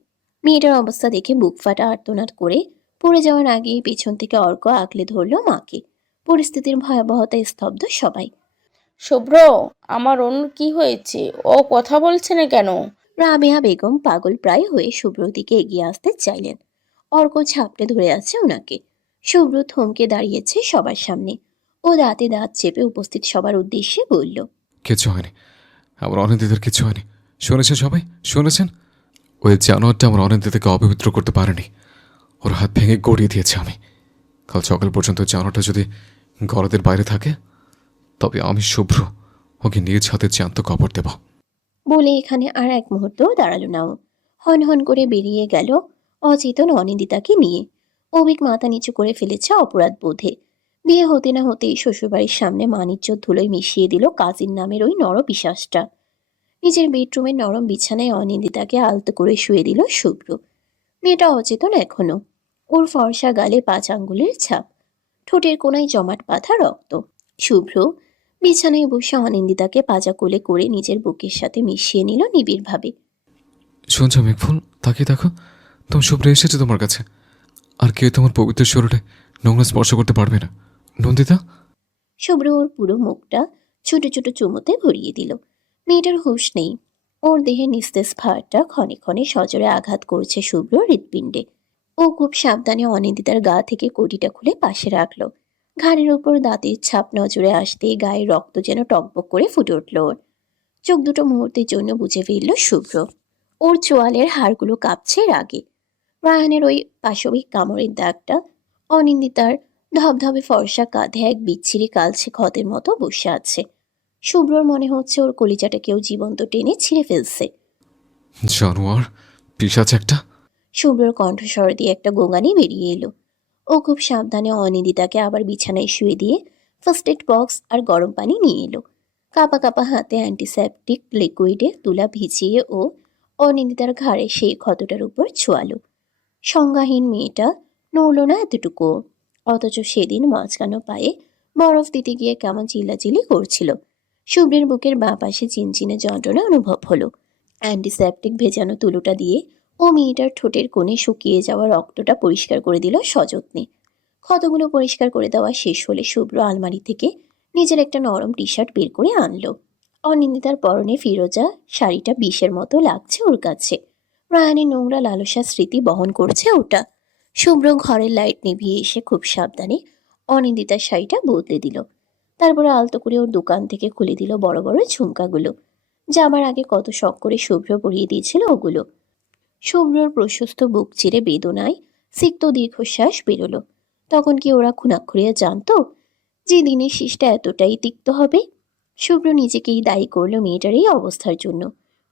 মেয়েটার অবস্থা দেখে বুক ফাটা আর্তনাদ করে পড়ে যাওয়ার আগেই পেছন থেকে অর্ক আঁকলে ধরল মাকে। পরিস্থিতির ভয়াবহতায় স্তব্ধ সবাই। শুভ্র, আমার অনুর কি হয়েছে? ও কথা বলছে না কেন? রাবেয়া বেগম পাগল প্রায় হয়ে শুভ্রর দিকে এগিয়ে আসতে চাইলেন। অর্ক ঝাপটে ধরে আছে ওনাকে। শুভ্র থমকে দাঁড়িয়েছে সবার সামনে। ও দাঁতে দাঁত চেপে উপস্থিত সবার উদ্দেশ্যে বলল, কিচ্ছু হয়নি, আমার অনিন্দিতার কিচ্ছু হয়নি। শুনেছেন সবাই, শুনেছেন? ওই জানোয়ারটা আমার অনিন্দিতাকে অপবিত্র করতে পারেনি। ওর হাত ভেঙে গড়িয়ে দিয়েছে আমি। কাল সকাল পর্যন্ত জানোয়ারটা যদি গরদের বাইরে থাকে, তবে আমি শুভ্র ওকে নিজ হাতে জ্যান্ত কবর দেব। বলে এখানে আর এক মুহূর্ত দাঁড়ালো না ও। হন হন করে বেরিয়ে গেল অচেতন অনিন্দিতাকে নিয়ে। অভিক মাথা নিচু করে ফেলেছে অপরাধ বোধে। বিয়ে হতে না হতেই শ্বশুরবাড়ির সামনে মানিজ্যর ধুলোয় মিশিয়ে দিল কাজীর নামের ওই নরপিশাচটা। নিজের বেডরুমের নরম বিছানায় অনিন্দিতাকে আলতো করে শুয়ে দিল শুভ্র। মেয়েটা অচেতন এখনো। ওর ফর্সা গালে 5 আঙ্গুলের ছাপ, ঠোঁটের কোনায় জমাট বাঁধা রক্ত। শুভ্র বিছানায় বসে অনিন্দিতাকে পাজা কোলে করে নিজের বুকের সাথে মিশিয়ে নিল নিবিড়ভাবে। শুনছো মেঘফুল, তাকিয়ে দেখো, তোমার শুভ্র এসেছে তোমার কাছে। আর কেউ তোমার পবিত্র শরীরে নোংরা স্পর্শ করতে পারবে না, নন্দিতা। শুভ্র ওর পুরো মুখটা ছোট ছোট চুমুতে ভরিয়ে দিল। মেয়েটার হুঁশ নেই। ওর দেহে নিস্তেজ ভারটা ক্ষণে ক্ষণে সজোরে আঘাত করছে শুভ্র হৃৎপিণ্ডে। ও খুব সাবধানে অনিন্দিতার গা থেকে কোটিটা খুলে পাশে রাখলো। ঘাড়ের ওপর দাঁতের ছাপ নজরে আসতেই গায়ে রক্ত যেন টকবক করে ফুটে উঠল ওর। চোখ দুটো মুহূর্তের জন্য বুঝে ফেলল শুভ্র। ওর চোয়ালের হাড়গুলো কাঁপছে রাগে। রায়ানের ওই পাশবিক কামড়ের দাগটা অনিন্দিতার ধবধবে ফর্সা কাঁধে এক বিচ্ছিরি কালছে ক্ষতের মতো বসে আছে। শুভ্রর মনে হচ্ছে ওর কলিজাটা কেউ জীবন্ত টেনে ছিঁড়ে ফেলছে। জানোয়ার, পিশাচ একটা। শুভ্রর কণ্ঠস্বর দিয়ে একটা গোঙানি বেরিয়ে এলো। ও খুব সাবধানে অনিন্দিতাকে আবার বিছানায় শুয়ে দিয়ে ফার্স্ট এড বক্স আর গরম পানি নিয়ে এলো। কাপা কাপা হাতে অ্যান্টিসেপটিক লিকুইডে তুলা ভিজিয়ে ও অনিন্দিতার ঘাড়ে সেই ক্ষতটার উপর ছোয়ালো। সংজ্ঞাহীন মেয়েটা নড়ল না এতটুকুও, অথচ সেদিন মাঝখানো পায়ে বরফ দিতে গিয়ে কেমন চিল্লাচিল্লি করছিল। শুভ্রের বুকের বাঁ পাশে চিনচিনে যন্ত্রণা অনুভব হলো। অ্যান্টিসেপটিক ভেজানো তুলোটা দিয়ে ও মেয়েটার ঠোঁটের কোণে শুকিয়ে যাওয়া রক্তটা পরিষ্কার করে দিল সযত্নে। ক্ষতগুলো পরিষ্কার করে দেওয়া শেষ হলে শুভ্র আলমারি থেকে নিজের একটা নরম টি শার্ট বের করে আনলো। অনিন্দিতার পরনে ফিরোজা শাড়িটা বিষের মতো লাগছে ওর কাছে। রায়ানের নোংরা লালসা স্মৃতি বহন করছে ওটা। শুভ্র ঘরের লাইট নিভিয়ে এসে খুব সাবধানে অনিন্দিতার শাড়িটা বদলে দিল। তারপরে আলতো করে ওর দোকান থেকে খুলে দিল বড় বড় ঝুমকাগুলো। যাবার আগে কত শখ করে শুভ্র পরিয়ে দিয়েছিল ওগুলো। শুভ্রর প্রশস্ত বুক চিরে বেদনায় সিক্ত দীর্ঘশ্বাস বেরোলো। তখন কি ওরা খুনাক্ষুরিয়া জানতো যে দিনের শেষটা এতটাই তিক্ত হবে? শুভ্র নিজেকেই দায়ী করলো মেয়েটার এই অবস্থার জন্য।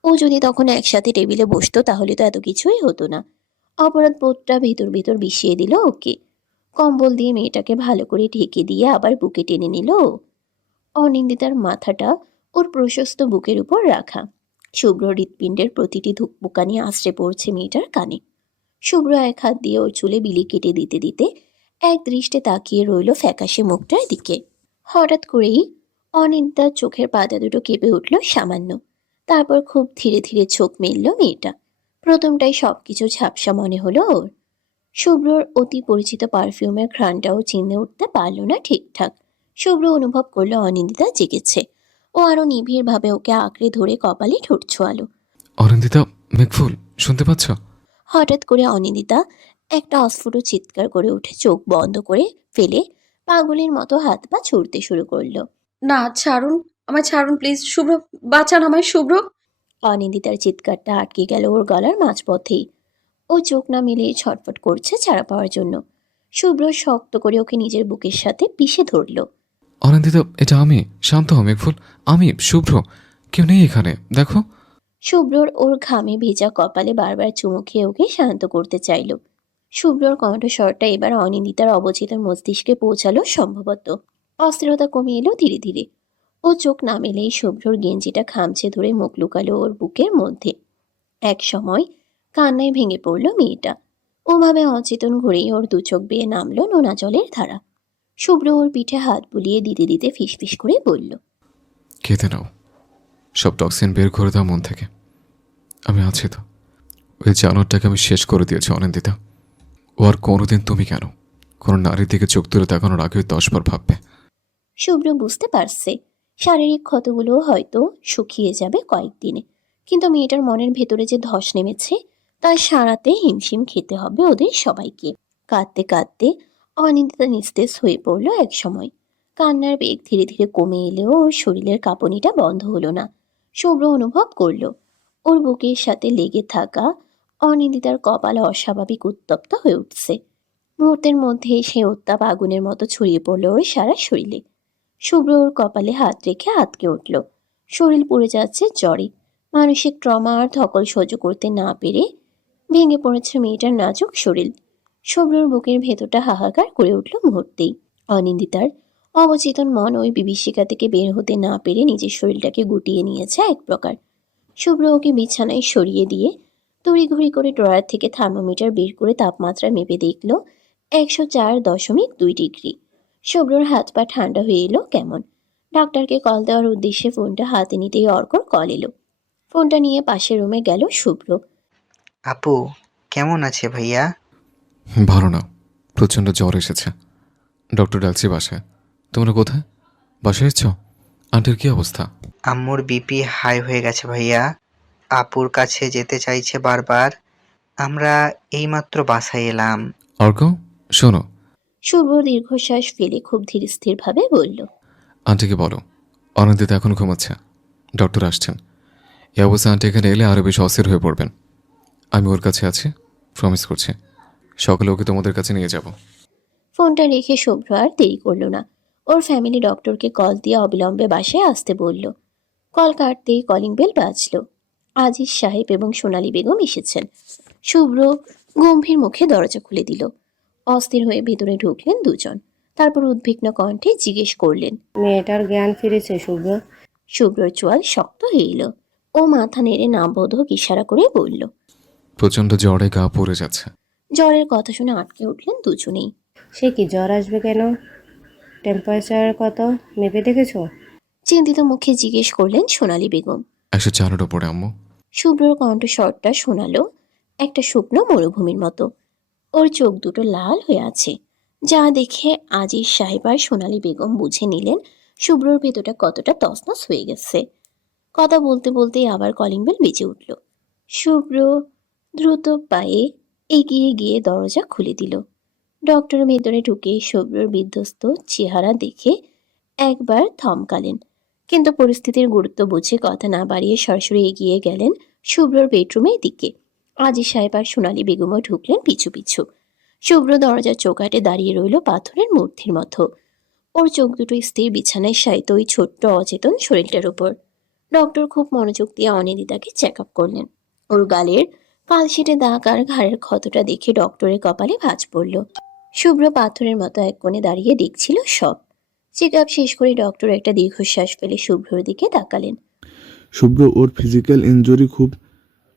ও যদি তখন একসাথে টেবিলে বসতো তাহলে তো এত কিছুই হতো না। অপরাধ বোধটা ভেতর ভেতর বিষিয়ে দিল ওকে। কম্বল দিয়ে মেয়েটাকে ভালো করে ঢেকে দিয়ে আবার বুকে টেনে নিল ও। অনিন্দিতার মাথাটা ওর প্রশস্ত বুকের উপর রাখা। শুভ্র হৃৎপিণ্ডের প্রতিটি ধুকপুকানি আশ্রে পড়ছে মেয়েটার কানে। শুভ্র এক হাত দিয়ে ওর চুলে বিলি কেটে দিতে দিতে এক দৃষ্টে তাকিয়ে রইল ফ্যাকাশে মুখটার দিকে। হঠাৎ করেই অনিন্দিতার চোখের পাতা দুটো কেঁপে উঠল সামান্য। তারপর খুব ধীরে ধীরে চোখ মেলল মেয়েটা। প্রথমটাই সবকিছু ঝাপসা মনে হলো ওর। শুভ্রর অতি পরিচিত পারফিউমের ঘ্রাণটাও চিনে উঠতে পারল না ঠিকঠাক। শুভ্র অনুভব করলো অনিন্দিতা জেগেছে। ও আরো নিবিড়ভাবে ওকে আঁকড়ে ধরে কপালে ঠোঁট ছোঁয়ালো। অনিন্দিতা, মেঘফুল, শুনতে পাচ্ছ? হঠাৎ করে অনিন্দিতা একটা অস্ফুট চিৎকার করে উঠে চোখ বন্ধ করে ফেলে পাগলের মতো হাত পা ছুড়তে শুরু করলো। না, ছাড়ুন, আমায় ছাড়ুন প্লিজ। শুভ্র, বাঁচান আমায় শুভ্র। অনিন্দিতার চিৎকারটা আটকে গেল ওর গলার মাঝপথেই। ও চোখ না মিলিয়ে ছটফট করছে ছাড়া পাওয়ার জন্য। শুভ্র শক্ত করে ওকে নিজের বুকের সাথে পিষে ধরল। অনিন্দিতা, এটা আমি। শান্ত হও মেঘফুল, আমি শুভ্র। কেউ নেই এখানে, দেখো। শুভ্রর ওর ঘামে ভেজা কপালে বারবার চুমু খেয়ে ওকে শান্ত করতে চাইল। শুভ্রর কণ্ঠস্বরটা এবার অনিন্দিতার অবচেতন মস্তিষ্কে পৌঁছালো সম্ভবত। অস্থিরতা কমে এলো ধীরে ধীরে। ও চোখ না মেলেই শুভ্রর গেঞ্জিটা খামচে ধরে মুখ লুকালো ওর বুকের মধ্যে। এক সময় কান্নায় ভেঙে পড়ল মেয়েটা। ওভাবে অচেতন ঘুরেই ওর দু চোখ বেয়ে নামলো নোনা জলের ধারা। শুভ্র ওর পিঠে হাত বুলিয়ে দিতে দিতে ফিসফিস করে বলল, খেতে নাও, সব টক্সিন বের করে দাও মন থেকে। আমি আছি তো। ওই জানোয়ারটাকে আমি শেষ করে দিয়েছি অনিন্দিতা। ও আর কোনোদিন তুমি কেন কোনো নারীর দিকে চোখ তুলে তাকানোর আগে 10 বার ভাববে। শুভ্র বুঝতে পারছে শারীরিক ক্ষতগুলো হয়তো শুকিয়ে যাবে কয়েকদিনে, কিন্তু মেয়েটার মনের ভেতরে যে ধস নেমেছে তা সারাতে হিমশিম খেতে হবে ওদের সবাইকে। কাঁদতে কাঁদতে অনিন্দিতা নিস্তেজ হয়ে পড়ল এক সময়। কান্নার বেগ ধীরে ধীরে কমে এলেও ওর শরীরের কাঁপুনিটা বন্ধ হলো না। শুভ্র অনুভব করলো ওর বুকের সাথে লেগে থাকা অনিন্দিতার কপাল অস্বাভাবিক উত্তপ্ত হয়ে উঠছে। মুহূর্তের মধ্যে সে উত্তাপ আগুনের মতো ছড়িয়ে পড়ল ওর সারা শরীরে। শুভ্র ওর কপালে হাত রেখে আটকে উঠল। শরীর পুড়ে যাচ্ছে জ্বরে। মানসিক ট্রমা আর ধকল সহ্য করতে না পেরে ভেঙে পড়েছে মেয়েটার নাজুক শরীর। শুভ্রর বুকের ভেতরটা হাহাকার করে উঠল মুহূর্তেই। অনিন্দিতার অবচেতন মন ওই বিভীষিকা থেকে বের হতে না পেরে নিজের শরীরটাকে গুটিয়ে নিয়েছে এক প্রকার। শুভ্র ওকে বিছানায় সরিয়ে দিয়ে তড়িঘড়ি করে ড্রয়ার থেকে থার্মোমিটার বের করে তাপমাত্রা মেপে দেখল 104.2 ডিগ্রি। শুভ্রর হাত পা ঠান্ডা হয়ে এলো কেমন। ডাক্তারকে কল দেওয়ার উদ্দেশ্যে ফোনটা হাতে নিতেই অর্কর কল এলো। ফোনটা নিয়ে পাশের রুমে গেল শুভ্র। আপু, কেমন আছে ভাইয়া? ভালো না, প্রচণ্ড জ্বর এসেছে। ডক্টর ডাকছি বাসায়। তোমরা কোথায়? বাসায় এসছ? আন্টির কি অবস্থা? আম্মুর বিপি হাই হয়ে গেছে ভাইয়া। আপুর কাছে যেতে চাইছে বারবার। আমরা এইমাত্র বাসায় এলাম। অর্ক, শোনো। শুভ্র দীর্ঘশ্বাস ফেলে খুব ধীর স্থিরভাবে বলল, আন্টিকে বলো অনিন্দিতা এখন ঘুমাচ্ছে। ডক্টর আসছেন। এই অবস্থা আন্টি এখানে এলে আরও বেশি অস্থির হয়ে পড়বেন। আমি ওর কাছে আছি, প্রমিস করছি। সকালে ওকে তোমাদের কাছে নিয়ে যাব। ফোনটা রেখে শুভ্র আর দেরি করলো না। ওর ফ্যামিলি ডক্টরকে কল দিয়ে অবিলম্বে বাসায় আসতে বলল। কল কাটতেই কলিং বেল বাজলো। আজিজ সাহেব এবং সোনালী বেগম এসেছেন। শুভ্র গম্ভীর মুখে দরজা খুলে দিল। অস্থির হয়ে ভেতরে ঢুকলেন দুজন। তারপর উদ্বিগ্ন কণ্ঠে জিজ্ঞেস করলেন, মেয়েটার জ্ঞান ফিরেছে শুভ্র? শুভ্রর চোয়াল শক্ত হয়ে এলো। ও মাথা নেড়ে নামবোধক ইশারা করে বলল। প্রচণ্ড জ্বরে গা পড়ে যাচ্ছে। জ্বরের কথা শুনে আটকে উঠলেন দুজনেই। সে কি জ্বর আসবে কেন? টেম্পারেচার কত মেপে দেখেছো? চিন্তিত মুখে জিজ্ঞেস করলেন সোনালী বেগম। 104-এর ওপরে আম্মু। শুভ্রর কণ্ঠস্বরটা শোনালো একটা শুকনো মরুভূমির মতো। ওর চোখ দুটো লাল হয়ে আছে, যা দেখে আজিজ সাহেব আর সোনালী বেগম বুঝে নিলেন শুভ্রর ভেতরটা কতটা তছনছ হয়ে গেছে। কথা বলতে বলতেই আবার কলিং বেল বেজে উঠল। শুভ্র দ্রুত পায়ে এগিয়ে গিয়ে দরজা খুলে দিল। ডক্টর ভেতরে ঢুকে শুভ্রর বিধ্বস্ত চেহারা দেখে একবার থমকালেন, কিন্তু পরিস্থিতির গুরুত্ব বুঝে কথা না বাড়িয়ে সরাসরি এগিয়ে গেলেন শুভ্রর বেডরুমের দিকে। আজিজ সাহেব আর সোনালী বেগমও ঢুকলেন পিছু পিছু। শুভ্র দরজার চৌকাঠে দাঁড়িয়ে রইল পাথরের মূর্তির মতো। ওর চোখ দুটো স্থির বিছানায় শায়িত ওই ছোট্ট অচেতন শরীরটার উপর। ডক্টর খুব মনোযোগ দিয়ে অনিন্দিতাকে চেক আপ করলেন। ওর গালের কালশিটে দাগ আর ঘাড়ের ক্ষতটা দেখে ডক্টরের কপালে ভাঁজ পড়ল। শুভ্র পাথরের মতো এক কোণে দাঁড়িয়ে দেখছিল সব। চেক আপ শেষ করে ডক্টর একটা দীর্ঘশ্বাস ফেলে শুভ্রর দিকে তাকালেন। শুভ্র, ওর ফিজিক্যাল ইনজুরি খুব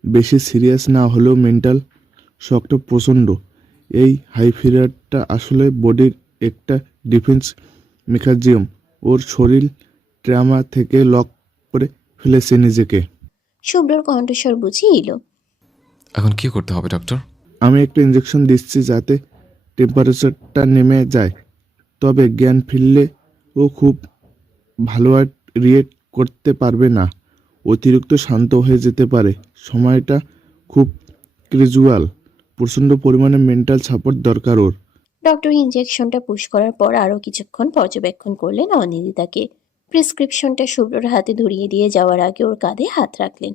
বেশি সিরিয়াস না হলেও মেন্টাল শকটা প্রচণ্ড। এই হাই ফিভারটা আসলে বডির একটা ডিফেন্স মেকানিজম। ওর শরীর ট্রমা থেকে লক করে ফেলেছে নিজেকে। শুভ্রর কণ্ঠস্বর বুঝিয়ে এলো। এখন কি করতে হবে ডক্টর? আমি একটা ইঞ্জেকশন দিচ্ছি যাতে টেম্পারেচারটা নেমে যায়, তবে জ্ঞান ফিরলে ও খুব ভালো আর রিয়েক্ট করতে পারবে না, অতিরিক্ত শান্ত হয়ে যেতে পারে। সময়টা খুব ক্রিজুয়াল, প্রচণ্ড পরিমাণে মেন্টাল সাপোর্ট দরকার ওর। ডক্টর ইনজেকশনটা পুশ করার পর আরও কিছুক্ষণ পর্যবেক্ষণ করলেন অনিন্দিতাকে। প্রেসক্রিপশনটা শুভ্রর হাতে ধরিয়ে দিয়ে যাওয়ার আগে ওর কাঁধে হাত রাখলেন।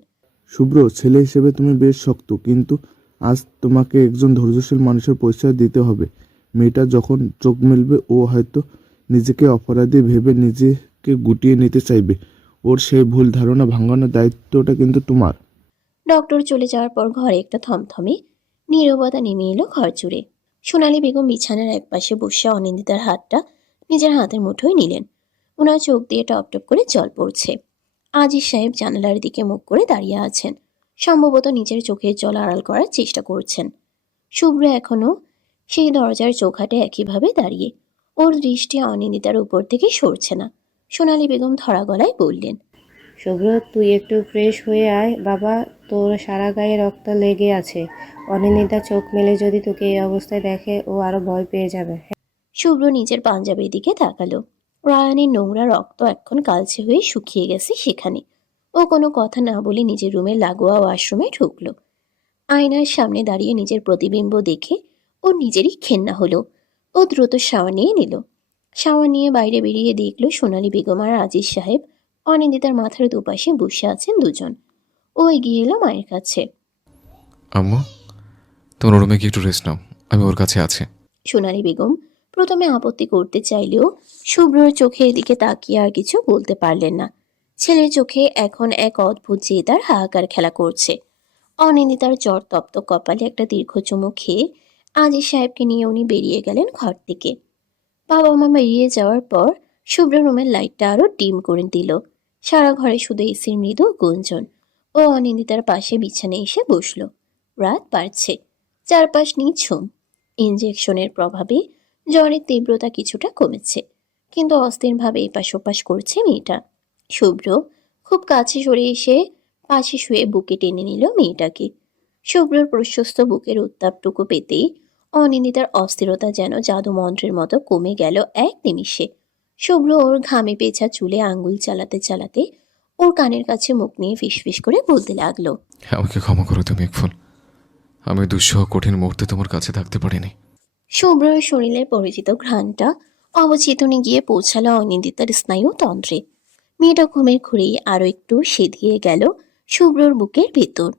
শুভ্র, ছেলে হিসেবে তুমি বেশ শক্ত, কিন্তু আজ তোমাকে একজন ধৈর্যশীল মানুষের পরিচয় দিতে হবে। মেয়েটা যখন চোখ মেলবে ও হয়তো নিজেকে অপরাধী ভেবে নিজেকে গুটিয়ে নিতে চাইবে। ওর সেই ভুল ধারণা ভাঙানোর দায়িত্বটা কিন্তু তোমার। ডক্টর চলে যাওয়ার পর ঘরে একটা থমথমে নীরবতা নেমে এলো ঘর জুড়ে। সোনালী বেগম বিছানার একপাশে বসে অনিন্দিতার হাতটা নিজের হাতের মুঠোয় নিলেন। ওনার চোখ দিয়ে টপ টপ করে জল পড়ছে। আজিজ সাহেব জানালার দিকে মুখ করে দাঁড়িয়ে আছেন, সম্ভবত নিজের চোখের জল আড়াল করার চেষ্টা করছেন। শুভ্র এখনো সেই দরজার চৌকাঠে একইভাবে দাঁড়িয়ে। ওর দৃষ্টি অনিন্দিতার উপর থেকে সরছে না। সোনালী বেগম ধরা গলায় বললেন, শুভ্র, তুই একটু ফ্রেশ হয়ে আয় বাবা, তোর সারা গায়ে রক্ত লেগে আছে। অনিন্দিতা চোখ মেলে যদি তোকে এই অবস্থায় দেখে ও আরো ভয় পেয়ে যাবে। শুভ্র নিজের পাঞ্জাবির দিকে তাকালো। রায়ানের নোংরা রক্ত এখন কালচে হয়ে শুকিয়ে গেছে সেখানে। ও কোনো কথা না বলে নিজের রুমের লাগোয়া ওয়াশরুমে ঢুকলো। আয়নার সামনে দাঁড়িয়ে নিজের প্রতিবিম্ব দেখে ওর নিজেরই ঘেন্না হলো। ও দ্রুত শাওয়ার নিয়ে নিল। শাওয়ার নিয়ে বাইরে বেরিয়ে দেখলো সোনালী বেগম আর আজিজ সাহেব অনিন্দিতার মাথার দুপাশে বসে আছেন দুজন। ও এগিয়ে এলো মায়ের কাছে। আম্মু, তোমার রুমে কি একটু রেস্ট নাও, আমি ওর কাছে আছি। সোনালী বেগম প্রথমে আপত্তি করতে চাইলেও শুভ্রর চোখের দিকে তাকিয়ে আর কিছু বলতে পারলেন না। ছেলের চোখে এখন এক অদ্ভুত জেদার হাহাকার খেলা করছে। অনিন্দিতার জ্বর তপ্ত কপালে একটা দীর্ঘ চুমু খেয়ে আজিজ সাহেবকে নিয়ে উনি বেরিয়ে গেলেন ঘর থেকে। বাবা মা বেরিয়ে যাওয়ার পর শুভ্র রুমের লাইটটা আরো ডিম করে দিল। সারা ঘরে শুধু এসির মৃদু গুঞ্জন। ও অনিন্দিতার পাশে বিছানায় এসে বসলো। রাত বাড়ছে, চারপাশ নিঝুম। ইনজেকশনের প্রভাবে জ্বরের তীব্রতা কিছুটা কমেছে, কিন্তু অস্থিরভাবে এপাশ ওপাশ করছে মেয়েটা। শুভ্র খুব কাছে সরে এসে পাশে শুয়ে বুকে টেনে নিল মেয়েটাকে। শুভ্রর প্রশস্ত বুকের উত্তাপটুকু পেতেই অনিন্দিতার অস্থিরতা যেন জাদু মন্ত্রের মতো কমে গেল এক নিমিষে। শুভ্র ওর ঘামে পেঁচা চুলে আঙ্গুল চালাতে চালাতে ওর কানের কাছে মুখ নিয়ে ফিসফিস করে বলতে লাগলো, আমাকে ক্ষমা করো তুমি এক ফুল, আমি দুঃসহ কঠিন মুহূর্তে তোমার কাছে থাকতে পারিনি। শুভ্রর শরীরের পরিচিত ঘ্রাণটা অবচেতনে গিয়ে পৌঁছালো অনিন্দিতার স্নায়ুতন্ত্রে। মেয়েটা ঘুমের ঘুরেই আরো একটু সেধিয়ে গেল শুভ্রর বুকের ভেতর।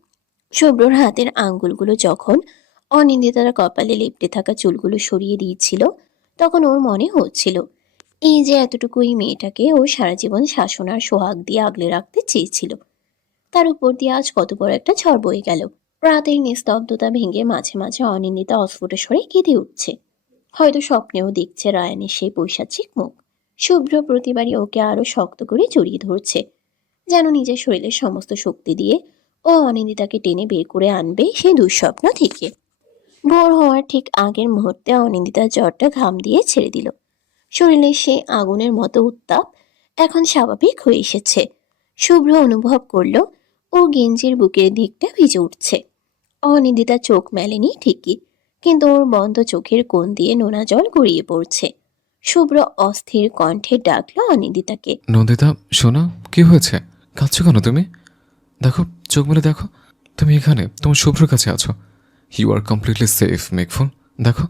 শুভ্রর হাতের আঙ্গুলগুলো যখন অনিন্দিতার কপালে লেপ্টে থাকা চুলগুলো সরিয়ে দিয়েছিল, তখন ওর মনে হচ্ছিল এই যে এতটুকু এই মেয়েটাকে ও সারা জীবন শাসন আর সোহাগ দিয়ে আগলে রাখতে চেয়েছিল, তার উপর দিয়ে আজ কত বড় একটা ঝড় বয়ে গেল। রাতের নিস্তব্ধতা ভেঙে মাঝে মাঝে অনিন্দিতা অস্ফুট স্বরে কেঁদে উঠছে। হয়তো স্বপ্নেও দেখছে রায়ানের সেই পৈশাচিক মুখ। শুভ্র প্রতিবারই ওকে আরো শক্ত করে জড়িয়ে ধরছে, যেন নিজের শরীরের সমস্ত শক্তি দিয়ে ও অনিন্দিতাকে টেনে বের করে আনবে সেই দুঃস্বপ্ন থেকে। ভোর হওয়ার ঠিক আগের মুহূর্তে অনিন্দিতার জ্বরটা ঘাম দিয়ে ছেড়ে দিল। শরীরের সেই আগুনের মতো উত্তাপ এখন স্বাভাবিক হয়ে এসেছে। শুভ্র অনুভব করলো ও গেঞ্জির বুকের দিকটা ভিজে উঠছে। অনিন্দিতা চোখ মেলেনি ঠিকই, কিন্তু ওর বন্ধ চোখের কোণ দিয়ে নোনা জল গড়িয়ে পড়ছে। শুভ্র অস্থির কণ্ঠে ডাকলো অনিন্দিতাকে। নন্দিতা শোনো, কি হয়েছে? কাঁদছো কেন তুমি? দেখো, চোখ মেলে দেখো, তুমি এখানে তোমার শুভ্রর কাছে আছো। ইউ আর কমপ্লিটলি সেফ মেঘফুল, দেখো।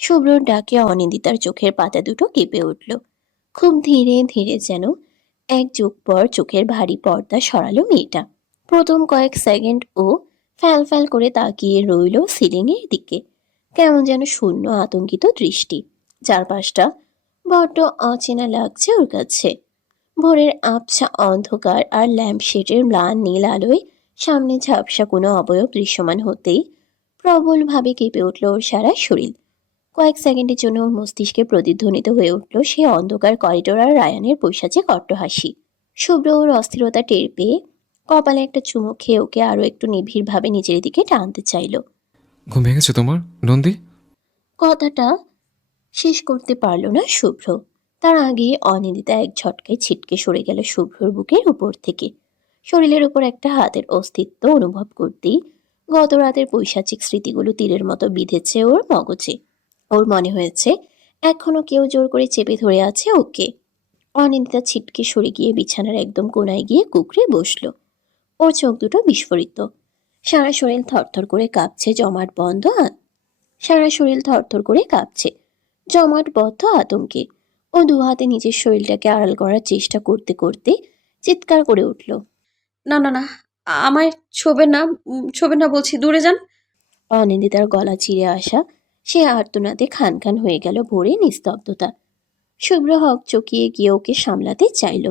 শুভ্রর ডাকে অনিন্দিতার চোখের পাতা দুটো কেঁপে উঠল। খুব ধীরে ধীরে যেন এক যুগ পর চোখের ভারী পর্দা সরালো মেয়েটা। প্রথম কয়েক সেকেন্ড ও ফ্যাল ফ্যাল করে তাকিয়ে রইল সিলিংয়ের দিকে। কেমন যেন শূন্য আতঙ্কিত দৃষ্টি। চারপাশটা বড্ড অচেনা লাগছে ওর কাছে। ভোরের আবছা অন্ধকার আর ল্যাম্পশেডের ম্লান নীল আলোয় সামনে ঝাপসা কোনো অবয়ব দৃশ্যমান হতেই প্রবলভাবে কেঁপে উঠল ওর সারা শরীর। কয়েক সেকেন্ডের জন্য ওর মস্তিষ্কে প্রতিধ্বনিত হয়ে উঠল সে অন্ধকার করিডোর আর রায়ানের পৈশাচিক অট্টহাসি। শুভ্র ওর অস্থিরতা টের পেয়ে কপালে একটা চুমু খেয়ে ওকে আরো একটু নিবিড়ভাবে নিজের দিকে টানতে চাইল। ঘুম ভেঙেছে তোমার নন্দী? কথাটা শেষ করতে পারল না শুভ্র। তার আগে অনিন্দিতা এক ঝটকায় ছিটকে সরে গেল শুভ্রর বুকের উপর থেকে। শরীরের উপর একটা হাতের অস্তিত্ব অনুভব করতেই গত রাতের পৈশাচিক স্মৃতিগুলো তীরের মতো বিঁধেছে ওর মগজে। ওর মনে হয়েছে এখনো কেউ জোর করে চেপে ধরে আছে ওকে। অনিন্দিতা ছিটকে সরে গিয়ে বিছানার একদম কোনায় গিয়ে কুঁকড়ে বসলো। ওর চোখ দুটো বিস্ফোরিত। সারা শরীর থরথর করে কাঁপছে সারা শরীর থরথর করে কাঁপছে জমাটবদ্ধ আতঙ্কে। ও দু হাতে নিজের শরীরটাকে আড়াল করার চেষ্টা করতে করতে চিৎকার করে উঠল। না না না, আমায় ছোবেন না, ছোবেন না বলছি, দূরে যান। অনিন্দিতার গলা চিরে আসা সে আর্তনাদে খান খান হয়ে গেল ভোরে নিস্তব্ধতা। শুভ্র হক চকিয়ে গিয়ে ওকে সামলাতে চাইল।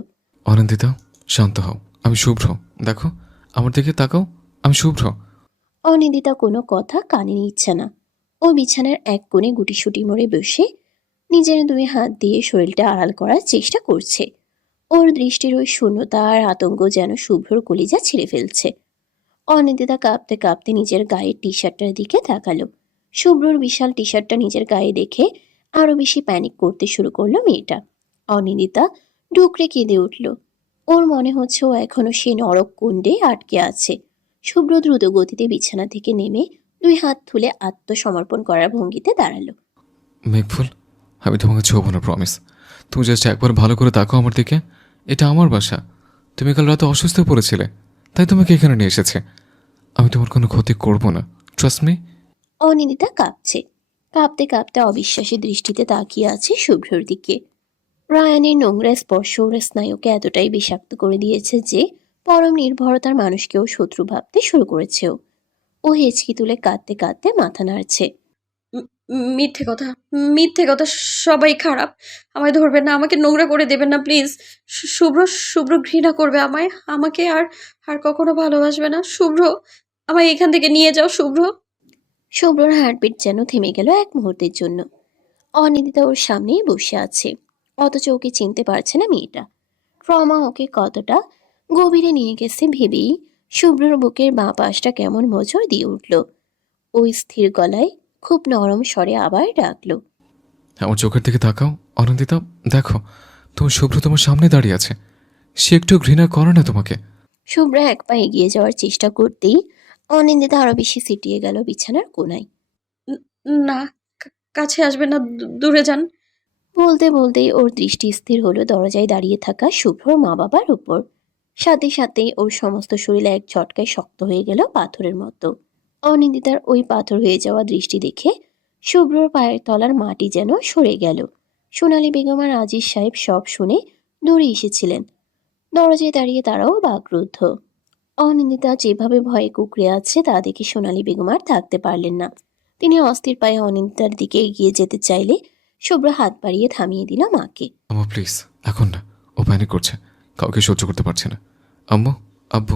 অনিন্দিতা, শান্ত হও। আমি শুভ্র। দেখো, আমার দিকে তাকাও। আমি শুভ্র। অনিন্দিতা কোনো কথা কানে নিচ্ছে না। ও বিছানার এক কোণে গুটিসুটি মরে বসে নিজের দুই হাত দিয়ে শরীরটা আড়াল করার চেষ্টা করছে। ওর দৃষ্টির ওই শূন্যতা আর আতঙ্ক যেন শুভ্রর কলিজা ছিঁড়ে ফেলছে। অনিন্দিতা কাঁপতে কাঁপতে নিজের গায়ের টি শার্টটার দিকে তাকালো। শুভ্রর বিশাল টি শার্টটা নিজের গায়ে দেখে আরো বেশি প্যানিক করতে শুরু করলো মেয়েটা। অনিন্দিতা ডুকরে কেঁদে উঠল। ওর মনে হচ্ছে ও এখনো সেই নরক কুণ্ডে আটকে আছে। শুভ্র দ্রুত গতিতে বিছানা থেকে নেমে দুই হাত তুলে আত্মসমর্পণ করার ভঙ্গিতে দাঁড়ালো। মেঘফুল, আমি তোমাকে ছোবো না, প্রমিস। তুমি জাস্ট একবার ভালো করে তাকাও আমার দিকে। এটা আমার বাসা। তুমি কাল রাতে অসুস্থ পড়েছিলে, তাই তোমাকে এখানে নিয়ে এসেছে। আমি তোমার কোনো ক্ষতি করবো না, ট্রাস্ট মি। অনিন্দিতা কাঁপছে। কাঁপতে কাঁপতে অবিশ্বাসী দৃষ্টিতে তাকিয়ে আছে শুভ্রর দিকে। রায়ানের নোংরা স্পর্শ ওর স্নায়ুকে এতটাই বিষাক্ত করে দিয়েছে যে পরম নির্ভরতার মানুষকেও শত্রু ভাবতে শুরু করেছে ও হেঁচকি তুলে কাঁদতে কাঁদতে মাথা নাড়ছে। মিথ্যে কথা, মিথ্যে কথা, সবাই খারাপ। আমায় ধরবেন না, আমাকে নোংরা করে দেবেন না প্লিজ। শুভ্র, শুভ্র ঘৃণা করবে আমায়, আমাকে আর আর কখনো ভালোবাসবে না। শুভ্র, আমায় এখান থেকে নিয়ে যাও শুভ্র। শুভ্রর হার্টবিট যেন থেমে গেল এক মুহূর্তের জন্য। অনিন্দিতা ওর সামনেই বসে আছে, অথচ ওকে চিনতে পারছে না মেয়েটা। ট্রমা ওকে কতটা গভীরে নিয়ে গেছে ভেবেই শুভ্রর বুকের বাঁ পাশটা কেমন মোচড় দিয়ে উঠল। ওই স্থির গলায় খুব নরম স্বরে আবার ডাকলো। আমার চোখের দিকে তাকাও অনন্দিতা। দেখো, তোমার শুভ্র তোমার সামনে দাঁড়িয়ে আছে। সে একটু ঘৃণা করে না তোমাকে। শুভ্র এক পা এগিয়ে যাওয়ার চেষ্টা করতেই অনিন্দিতা আরো বেশি সিটিয়ে গেল বিছানার কোনায়। না, কাছে আসবেন না, দূরে যান। বলতে বলতেই ওর দৃষ্টি স্থির হলো দরজায় দাঁড়িয়ে থাকা শুভ্রর মা বাবার উপর। সাথে সাথেই ওর সমস্ত শরীর এক ঝটকায় শক্ত হয়ে গেল পাথরের মতো। অনিন্দিতার ওই পাথর হয়ে যাওয়া দৃষ্টি দেখে শুভ্রর পায়ের তলার মাটি যেন সরে গেল। সোনালী বেগম আর আজিজ সাহেব সব শুনে দৌড়ে এসেছিলেন। দরজায় দাঁড়িয়ে তারাও বাকরুদ্ধ। অনিন্দিতা যেভাবে ভয়ে কুঁকড়ে আছে তা দেখে সোনালী বেগম আর থাকতে পারলেন না। তিনি অস্থির পায়ে অনিন্দিতার দিকে এগিয়ে যেতে চাইলে শুভ্র হাত বাড়িয়ে থামিয়ে দিল মাকে। আম্মু প্লিজ, এখন না। ও প্যানিক করছে, কাউকে সহ্য করতে পারছে না। আম্মু, আব্বু,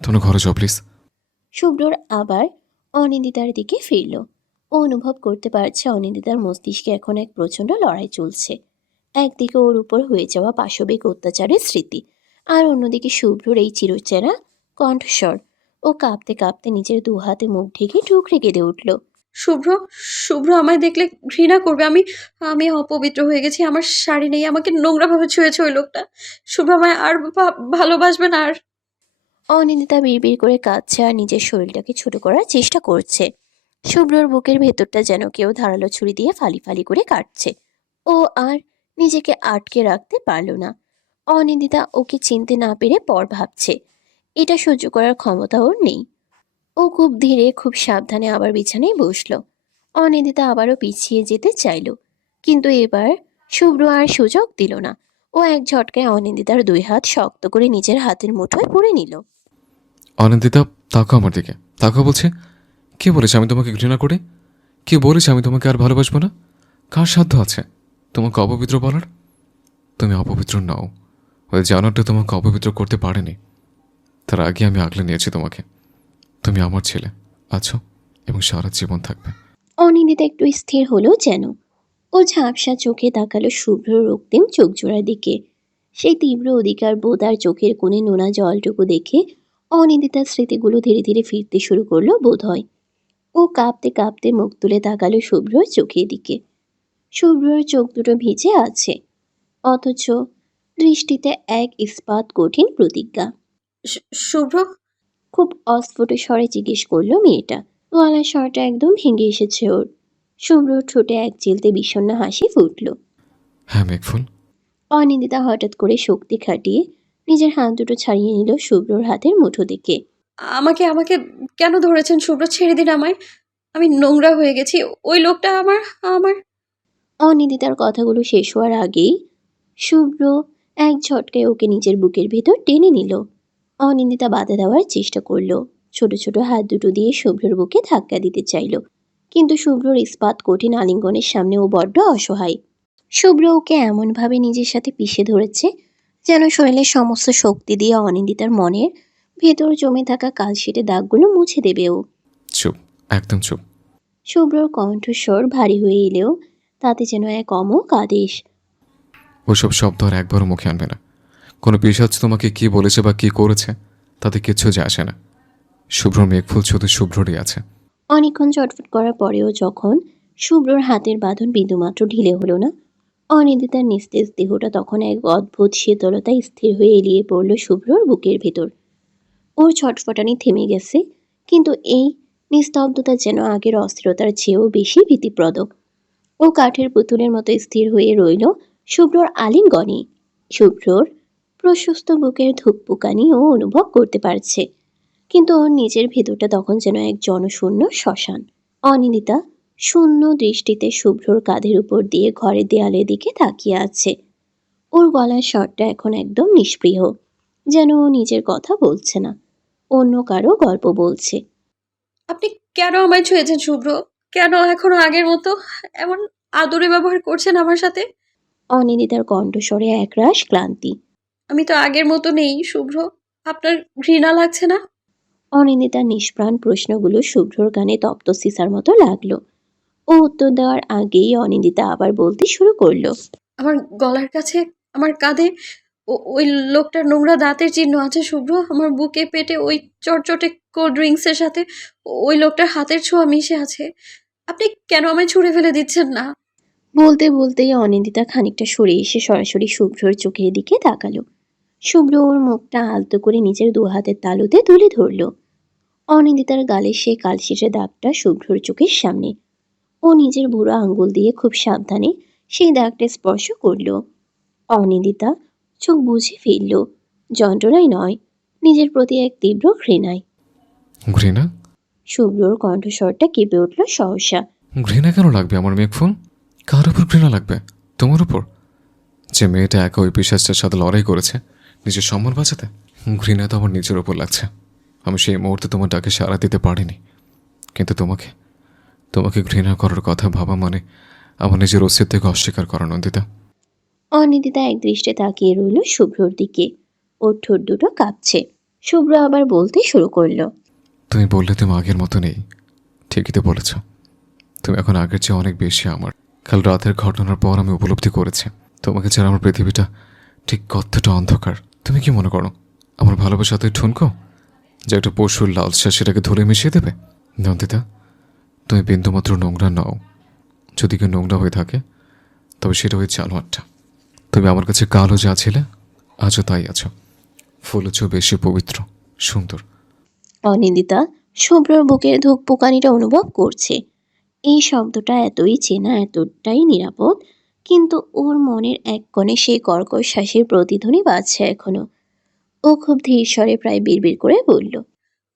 তোমরা ঘরে যাও প্লিজ। শুভ্রর আবার অনিন্দিতার দিকে ফিরল। ও অনুভব করতে পারছে অনিন্দিতার মস্তিষ্কে এখন এক প্রচণ্ড লড়াই চলছে। একদিকে ওর উপর হয়ে যাওয়া পাশবিক অত্যাচারের স্মৃতি, আর অন্যদিকে শুভ্রর এই চিরচেনা কণ্ঠস্বর। ও কাঁপতে কাঁপতে নিজের দু হাতে মুখ ঢেকে ঠুকরে কেঁদে উঠল। শুভ্র, শুভ্র আমায় দেখলে ঘৃণা করবে। আমি আমি অপবিত্র হয়ে গেছি, আমার শাড়ি নেই, আমাকে নোংরাভাবে ছুঁয়েছে ওই লোকটা। শুভ্র আমায় আর ভালোবাসবে না আর। অনিন্দিতা বিড়বিড় করে কাঁদছে আর নিজের শরীরটাকে ছোট করার চেষ্টা করছে। শুভ্রর বুকের ভেতরটা যেন কেউ ধারালো ছুরি দিয়ে ফালি ফালি করে কাটছে। ও আর নিজেকে আটকে রাখতে পারল না। অনিন্দিতা ওকে চিনতে না পেরে পর ভাবছে, এটা সহ্য করার ক্ষমতা ওর নেই। ও খুব ধীরে খুব সাবধানে আবার বিছানায় বসলো। অনিন্দিতা আবারও পিছিয়ে যেতে চাইল, কিন্তু এবার শুভ্র আর সুযোগ দিল না। ও এক ঝটকায় অনিন্দিতার দুই হাত শক্ত করে নিজের হাতের মুঠোয় পুরে নিল। অনন্দিতা, তাকাও আমার দিকে, তাকাও বলছে। কে বলেছে আমি তোমাকে ঘৃণা করি? কি বলেছি আমি তোমাকে আর ভালোবাসবো না? কার সাধ্য আছে তোমাকে অপবিত্র বলার? তুমি অপবিত্র নাও, ওই জানোয়ারটা তোমাকে অপবিত্র করতে পারেনি। তার আগে আমি আগলে নিয়েছি তোমাকে। তুমি আমার ছেলে আছো এবং সারা জীবন থাকবে। অনিন্দিতা একটু স্থির হলো যেন। ও ঝাপসা চোখে তাকালো শুভ্র রক্তিম চোখ জোড়ার দিকে। সেই তীব্র অধিকার বোধ আর চোখের কোণে নোনা জলটুকু দেখে অনিন্দিতার স্মৃতিগুলো ধীরে ধীরে ফিরতে শুরু করলো বোধ হয়। ও কাঁপতে কাঁপতে মুখ তুলে তাকালো শুভ্রর চোখের দিকে। শুভ্রর চোখ দুটো ভিজে আছে, অথচ দৃষ্টিতে এক ইস্পাত কঠিন প্রতিজ্ঞা। শুভ্র, খুব অস্ফুট স্বরে জিজ্ঞেস করলো মেয়েটা। গলার স্বরটা একদম ভেঙে এসেছে ওর। শুভ্রর ঠোঁটে এক চিলতে বিষণ্ণ হাসি ফুটল। হ্যাঁ মেঘফুল। অনিন্দিতা হঠাৎ করে শক্তি খাটিয়ে নিজের হাত দুটো ছাড়িয়ে নিল শুভ্রর হাতের মুঠো থেকে। আমাকে আমাকে কেন ধরেছেন শুভ্র? ছেড়ে দিন আমায়। আমি নোংরা হয়ে গেছি। ওই লোকটা আমার আমার অনিন্দিতার কথাগুলো শেষ হওয়ার আগেই শুভ্র এক ঝটকায় ওকে নিজের বুকের ভেতর টেনে নিল। অনিন্দিতা বাধা দেওয়ার চেষ্টা করলো, ছোট ছোট হাত দুটো দিয়ে শুভ্রর বুকে ধাক্কা দিতে চাইল, কিন্তু শুভ্রর ইস্পাত কঠিন আলিঙ্গনের সামনে ও বড্ড অসহায়। শুভ্র ওকে এমনভাবে নিজের সাথে পিষে ধরেছে যেন শরীরের সমস্ত শক্তি দিয়ে অনিন্দিতার মনের ভেতর জমে থাকা কালশিটে দাগগুলো মুছে দেবে ও। চুপ, একদম চুপ। শুভ্রর কণ্ঠস্বর ভারী হয়ে এলেও তাতে যেন এক অমোঘ আদেশ। ওসব শব্দ আর একবারও মুখে আনবে না। কোনো পিশাচ তোমাকে কি বলেছে বা কি করেছে তাতে কিচ্ছু যায় আসে না। শুভ্র মেঘফুল শুধু শুভ্ররই আছে। অনেকক্ষণ চটফট করার পরেও যখন শুভ্রর হাতের বাঁধন বিন্দুমাত্র ঢিলে হলো না, অনিন্দিতার নিস্তেজ দেহটা তখন এক অদ্ভুত শীতলতায় স্থির হয়ে এলিয়ে পড়ল শুভ্রর বুকের ভেতর। ওর ছটফটানি থেমে গেছে, কিন্তু এই নিস্তব্ধতা যেন আগের অস্থিরতার চেয়েও বেশি ভীতিপ্রদ। ও কাঠের পুতুলের মতো স্থির হয়ে রইল শুভ্রর আলিঙ্গনে। শুভ্রর প্রশস্ত বুকের ধুকপুকানি ও অনুভব করতে পারছে, কিন্তু ওর নিজের ভেতরটা তখন যেন এক জনশূন্য শ্মশান। অনিন্দিতা শূন্য দৃষ্টিতে শুভ্রর কাঁধের উপর দিয়ে ঘরের দেয়ালের দিকে তাকিয়ে আছে। ওর গলার স্বরটা এখন একদম নিষ্প্রিয়, যেন ও নিজের কথা বলছে না, অন্য কারো গল্প বলছে। আপনি কেন আমায় ছুঁয়েছেন শুভ্র? কেন এখনো আগের মতো এমন আদরে ব্যবহার করছেন আমার সাথে? অনিন্দিতার কণ্ঠস্বরে একরাশ ক্লান্তি। আমি তো আগের মতো নেই শুভ্র। আপনার ঘৃণা লাগছে না? অনিন্দিতার নিষ্প্রাণ প্রশ্নগুলো শুভ্রর কানে তপ্ত সিসার মতো লাগলো। ও উত্তর দেওয়ার আগেই অনিন্দিতা আবার বলতে শুরু করলো। আমার গলার কাছে, আমার কাঁধে ওই লোকটার নোংরা দাঁতের চিহ্ন আছে শুভ্র। আমার বুকে পেটে ওই চটচটে কোল্ড ড্রিঙ্কসের সাথে ওই লোকটার হাতের ছোঁয়া মিশে আছে। আপনি কেন আমায় ছুঁড়ে ফেলে দিচ্ছেন না? বলতে বলতেই অনিন্দিতা খানিকটা সরে এসে সরাসরি শুভ্রর চোখের দিকে তাকালো। শুভ্র ওর মুখটা আলতো করে নিজের দু হাতের তালুতে তুলে ধরল। অনিন্দিতার গালে সেই কালশিটের দাগটা শুভ্রর চোখের সামনে। ও নিজের বুড়ো আঙ্গুল দিয়ে খুব সাবধানে সেই দাগটা স্পর্শ করল। অনিন্দিতা চোখ বুঝে ফেলল, যন্ত্রণায় নয়, নিজের প্রতি এক তীব্র ঘৃণায়। ঘৃণা? শুভ্রর কণ্ঠস্বরটা কেঁপে উঠল সহসা। ঘৃণা কেন লাগবে আমার মেঘফুল? কার উপর ঘৃণা লাগবে? তোমার উপর? যে মেয়েটা একা ওই পিশাচটার সাথে লড়াই করেছে নিজের সম্মান বাঁচাতে। ঘৃণা তো আমার নিজের ওপর লাগছে। আমি সেই মুহূর্তে তোমার ডাকে সাড়া দিতে পারিনি, কিন্তু তোমাকে তোমাকে ঘৃণা করার কথা ভাবা মানে আমার নিজের অস্তিত্বকে অস্বীকার করা, নন্দিতা। অনিন্দিতা এক দৃষ্টে তাকিয়ে রইল শুভ্রর দিকে। ওর ঠোঁট দুটো কাঁপছে। শুভ্র আবার বলতে শুরু করলো। তুমি বললে তুমি আগের মতো নেই, ঠিকই তো বলেছ। তুমি এখন আগের চেয়ে অনেক বেশি আমার। কাল রাতের ঘটনার পর আমি উপলব্ধি করেছি তোমাকে ছাড়া আমার পৃথিবীটা ঠিক কতটা অন্ধকার। তুমি কি মনে করো আমার ভালোবাসা তুই ঠুনকো যে একটা পশুর লালসা সেটাকে ধুলে মিশিয়ে দেবে? নন্দিতা, তুমি বিন্দুমাত্র নোংরা নও। যদি কেউ নোংরা হয়ে থাকে তবে সেটা ওই জানোয়ারটা। তুমি আমার কাছে কালো যা ছিলে আজও তাই আছো, ফুলেছ বেশি পবিত্র, সুন্দর। অনিন্দিতা শুভ্রর বুকের ধুকপুকানিটা অনুভব করছে। এই শব্দটা এতই চেনা, এতটাই নিরাপদ, কিন্তু ওর মনের এক কোণে সেই কর্কশ শ্বাসের প্রতিধ্বনি বাজছে এখনো। ও খুব ধীর স্বরে প্রায় বিড়বিড় করে বলল।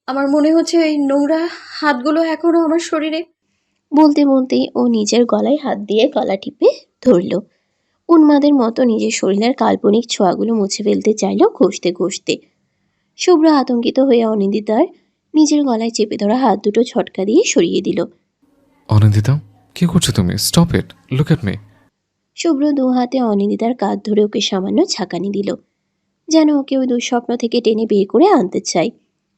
আমার মনে হচ্ছে এই নোংরা হাতগুলো এখনো আমার শরীরে। বলতে বলতেই ও নিজের গলায় হাত দিয়ে গলা টিপে ধরল। উন্মাদের মতো নিজের শরীরের কাল্পনিক ছোঁয়াগুলো মুছে ফেলতে চাইল ঘষতে ঘষতে। শুভ্র আতঙ্কিত হয়ে অনিন্দিতার নিজের গলায় চেপে ধরা হাত দুটো ছটকা দিয়ে সরিয়ে দিল। অনিন্দিতা কি করছো তুমি? Stop it, look at me. Shubhra দু হাতে অনিন্দিতার কাঁধ ধরে ওকে সামান্য ঝাঁকানি দিল, যেন ওকে ওই দুঃস্বপ্ন থেকে টেনে বের করে আনতে চায়।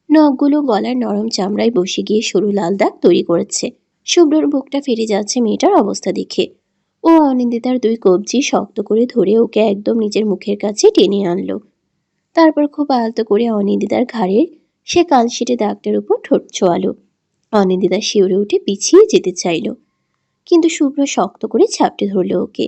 নখগুলো গলার নরম চামড়ায় বসে গিয়ে সরু লাল দাগ তৈরি করেছে। শুভ্রর বুকটা ফেটে যাচ্ছে মেয়েটার অবস্থা দেখে। ও অনিন্দিতার দুই কবজি শক্ত করে ধরে ওকে একদম নিজের মুখের কাছে টেনে আনলো। তারপর খুব আলতো করে অনিন্দিতার ঘাড়ের সে কালশিটে দাগটার উপর ঠোঁট ছোঁয়ালো। অনিন্দিতা শিউরে উঠে পিছিয়ে যেতে চাইল, কিন্তু শুভ্র শক্ত করে ঝাপটে ধরল ওকে।